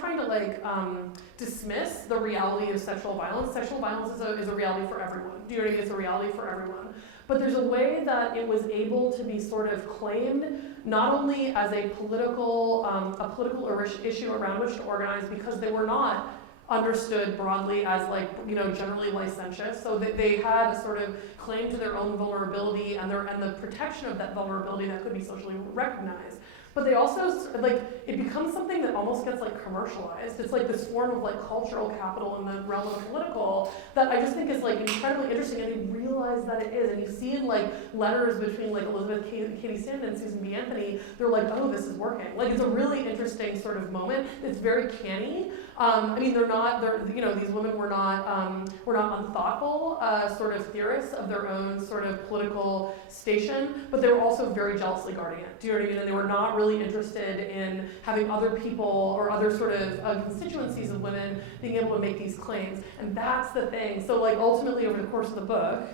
trying to like dismiss the reality of sexual violence. Sexual violence is a reality for everyone. Do you know what I mean? It's a reality for everyone. But there's a way that it was able to be sort of claimed not only as a political issue around which to organize, because they were not understood broadly as like, you know, generally licentious. So they had a sort of claim to their own vulnerability and the protection of that vulnerability that could be socially recognized. But they also, like, it becomes something that almost gets like commercialized. It's like this form of like cultural capital in the realm of political that I just think is like incredibly interesting, and you realize that it is. And you see in like letters between like Elizabeth Cady Stanton and Susan B. Anthony, they're like, oh, this is working. Like it's a really interesting sort of moment. It's very canny. I mean, these women were not unthoughtful sort of theorists of their own sort of political station, but they were also very jealously guarding it. Do you know what I mean? And they were not really interested in having other people or other sort of constituencies of women being able to make these claims. And that's the thing. So like ultimately over the course of the book,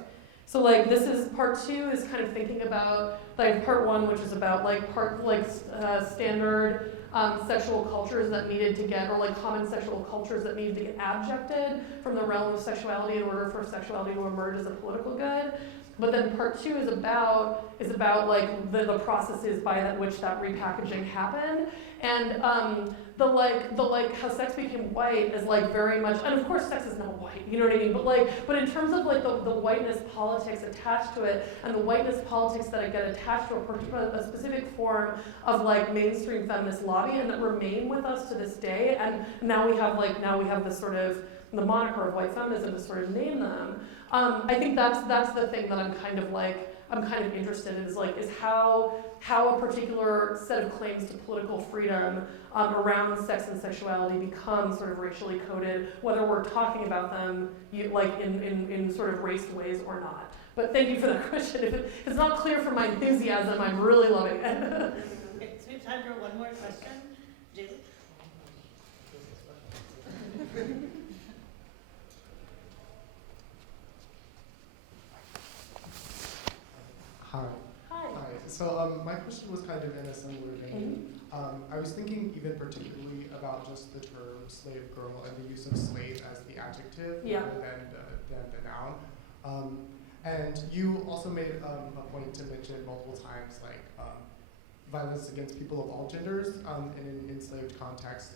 so like this is part 2 is kind of thinking about like part 1, which is about like standard sexual cultures that needed to get, or like common sexual cultures that needed to get abjected from the realm of sexuality in order for sexuality to emerge as a political good. But then part 2 is about like the processes by which that repackaging happened, and the how sex became white is like very much, and of course sex is not white, you know what I mean? But in terms of like the whiteness politics attached to it, and the whiteness politics that get attached to a specific form of like mainstream feminist lobby, and that remain with us to this day, and now we have this sort of the moniker of white feminism to sort of name them. I think that's the thing that I'm kind of interested in, is how a particular set of claims to political freedom around sex and sexuality become sort of racially coded, whether we're talking about them in sort of raced ways or not. But thank you for that question. If it's not clear from my enthusiasm, I'm really loving it. Okay, so we have time for one more question. Julie? Hi. Hi. Hi. So my question was kind of in a similar vein. I was thinking even particularly about just the term slave girl and the use of slave as the adjective rather than the noun. And you also made a point to mention multiple times like violence against people of all genders in an enslaved context.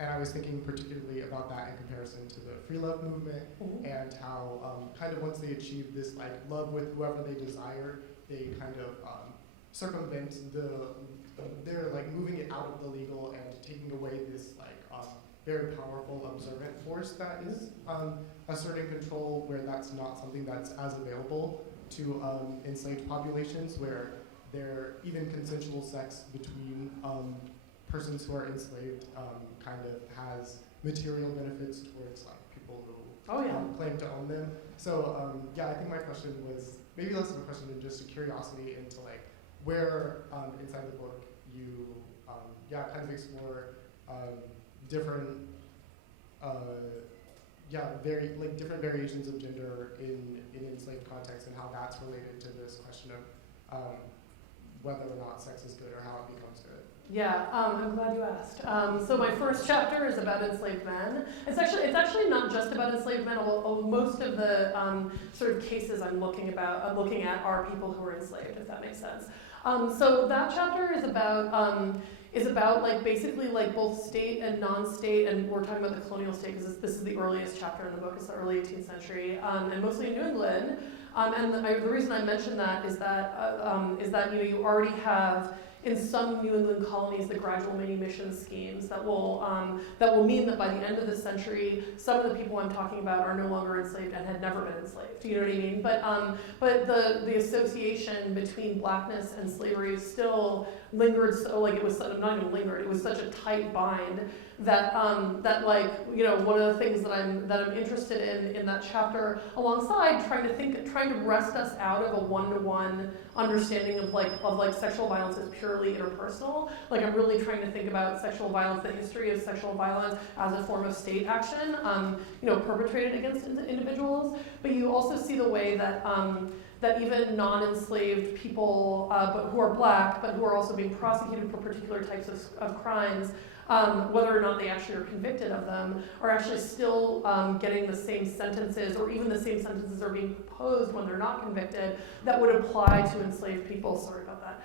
And I was thinking particularly about that in comparison to the free love movement and how kind of once they achieve this like love with whoever they desire, they kind of circumvent they're like moving it out of the legal and taking away this like very powerful observant force that is asserting control where that's not something that's as available to enslaved populations where there even consensual sex between persons who are enslaved kind of has material benefits towards like people who claim to own them. So yeah, I think my question was maybe less of a question than just a curiosity into like where inside the book you kind of explore different different variations of gender in enslaved context and how that's related to this question of whether or not sex is good or how it becomes good. Yeah, I'm glad you asked. So my first chapter is about enslaved men. It's actually not just about enslaved men, although most of the sort of cases I'm looking at are people who are enslaved, if that makes sense. So that chapter is about like basically like both state and non-state, and we're talking about the colonial state because this is the earliest chapter in the book. It's the early 18th century, and mostly in New England. And the reason I mention that is that you already have in some New England colonies the gradual manumission schemes that will mean that by the end of the century, some of the people I'm talking about are no longer enslaved and had never been enslaved. You know what I mean? But the association between blackness and slavery still lingered. So like it was not even lingered. It was such a tight bind that one of the things that I'm interested in that chapter, alongside trying to wrest us out of a one-to-one understanding of sexual violence as purely interpersonal. Like I'm really trying to think about sexual violence, the history of sexual violence as a form of state action, perpetrated against individuals. But you also see the way that that even non-enslaved people, but who are black, but who are also being prosecuted for particular types of crimes, whether or not they actually are convicted of them, are actually still getting the same sentences, or even the same sentences are being proposed when they're not convicted that would apply to enslaved people. Sorry about that.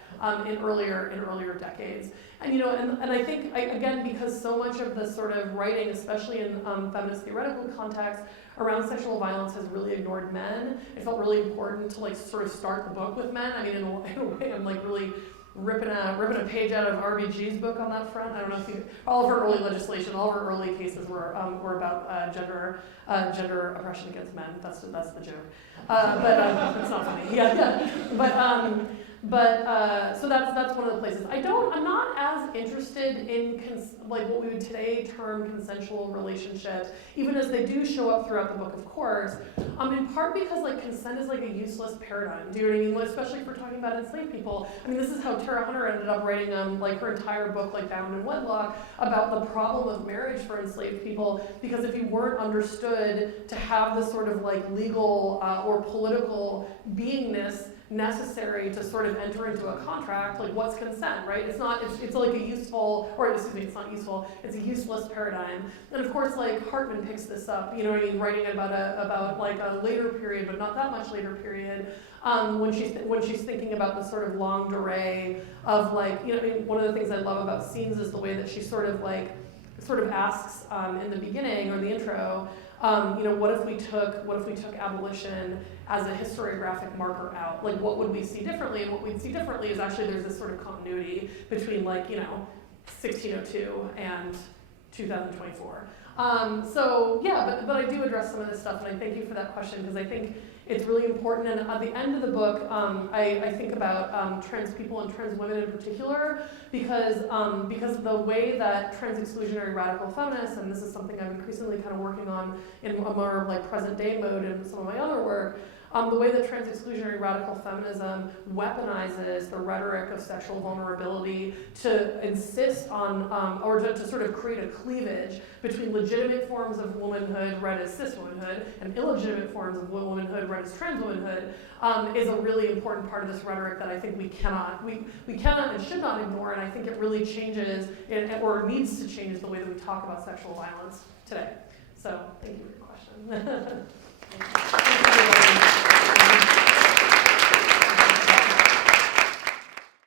In earlier decades, and I think again because so much of the sort of writing, especially in feminist theoretical context, around sexual violence has really ignored men. It felt really important to sort of start the book with men. I mean, in a way, I'm really ripping a page out of RBG's book on that front. I don't know if all of her early legislation, all of her early cases were about gender oppression against men. That's the joke. But it's not funny. Yeah. But so that's one of the places. I'm not as interested in what we would today term consensual relationships, even as they do show up throughout the book, of course. In part because consent is a useless paradigm. Do you know what I mean? Especially if we're talking about enslaved people. I mean, this is how Tara Hunter ended up writing her entire book, Bound in Wedlock, about the problem of marriage for enslaved people. Because if you weren't understood to have this sort of legal or political beingness necessary to sort of enter into a contract, what's consent, right? It's not a useless paradigm. And of course, Hartman picks this up, writing about a later period, but not that much later period, when she's thinking about the sort of longue durée of one of the things I love about Scenes is the way that she sort of asks in the beginning or the intro, what if we took abolition as a historiographic marker out? What would we see differently? And what we'd see differently is actually there's this sort of continuity between 1602 and 2024. So yeah, but I do address some of this stuff, and I thank you for that question because I think it's really important. And at the end of the book, I think about trans people and trans women in particular, because the way that trans exclusionary radical feminists, and this is something I'm increasingly kind of working on in a more present day mode in some of my other work, The way that trans-exclusionary radical feminism weaponizes the rhetoric of sexual vulnerability to insist on, or to sort of create a cleavage between legitimate forms of womanhood read as cis womanhood and illegitimate forms of womanhood read as trans womanhood, is a really important part of this rhetoric that I think we cannot and should not ignore, and I think it really changes, or needs to change the way that we talk about sexual violence today. So, thank you for your question. Thank you.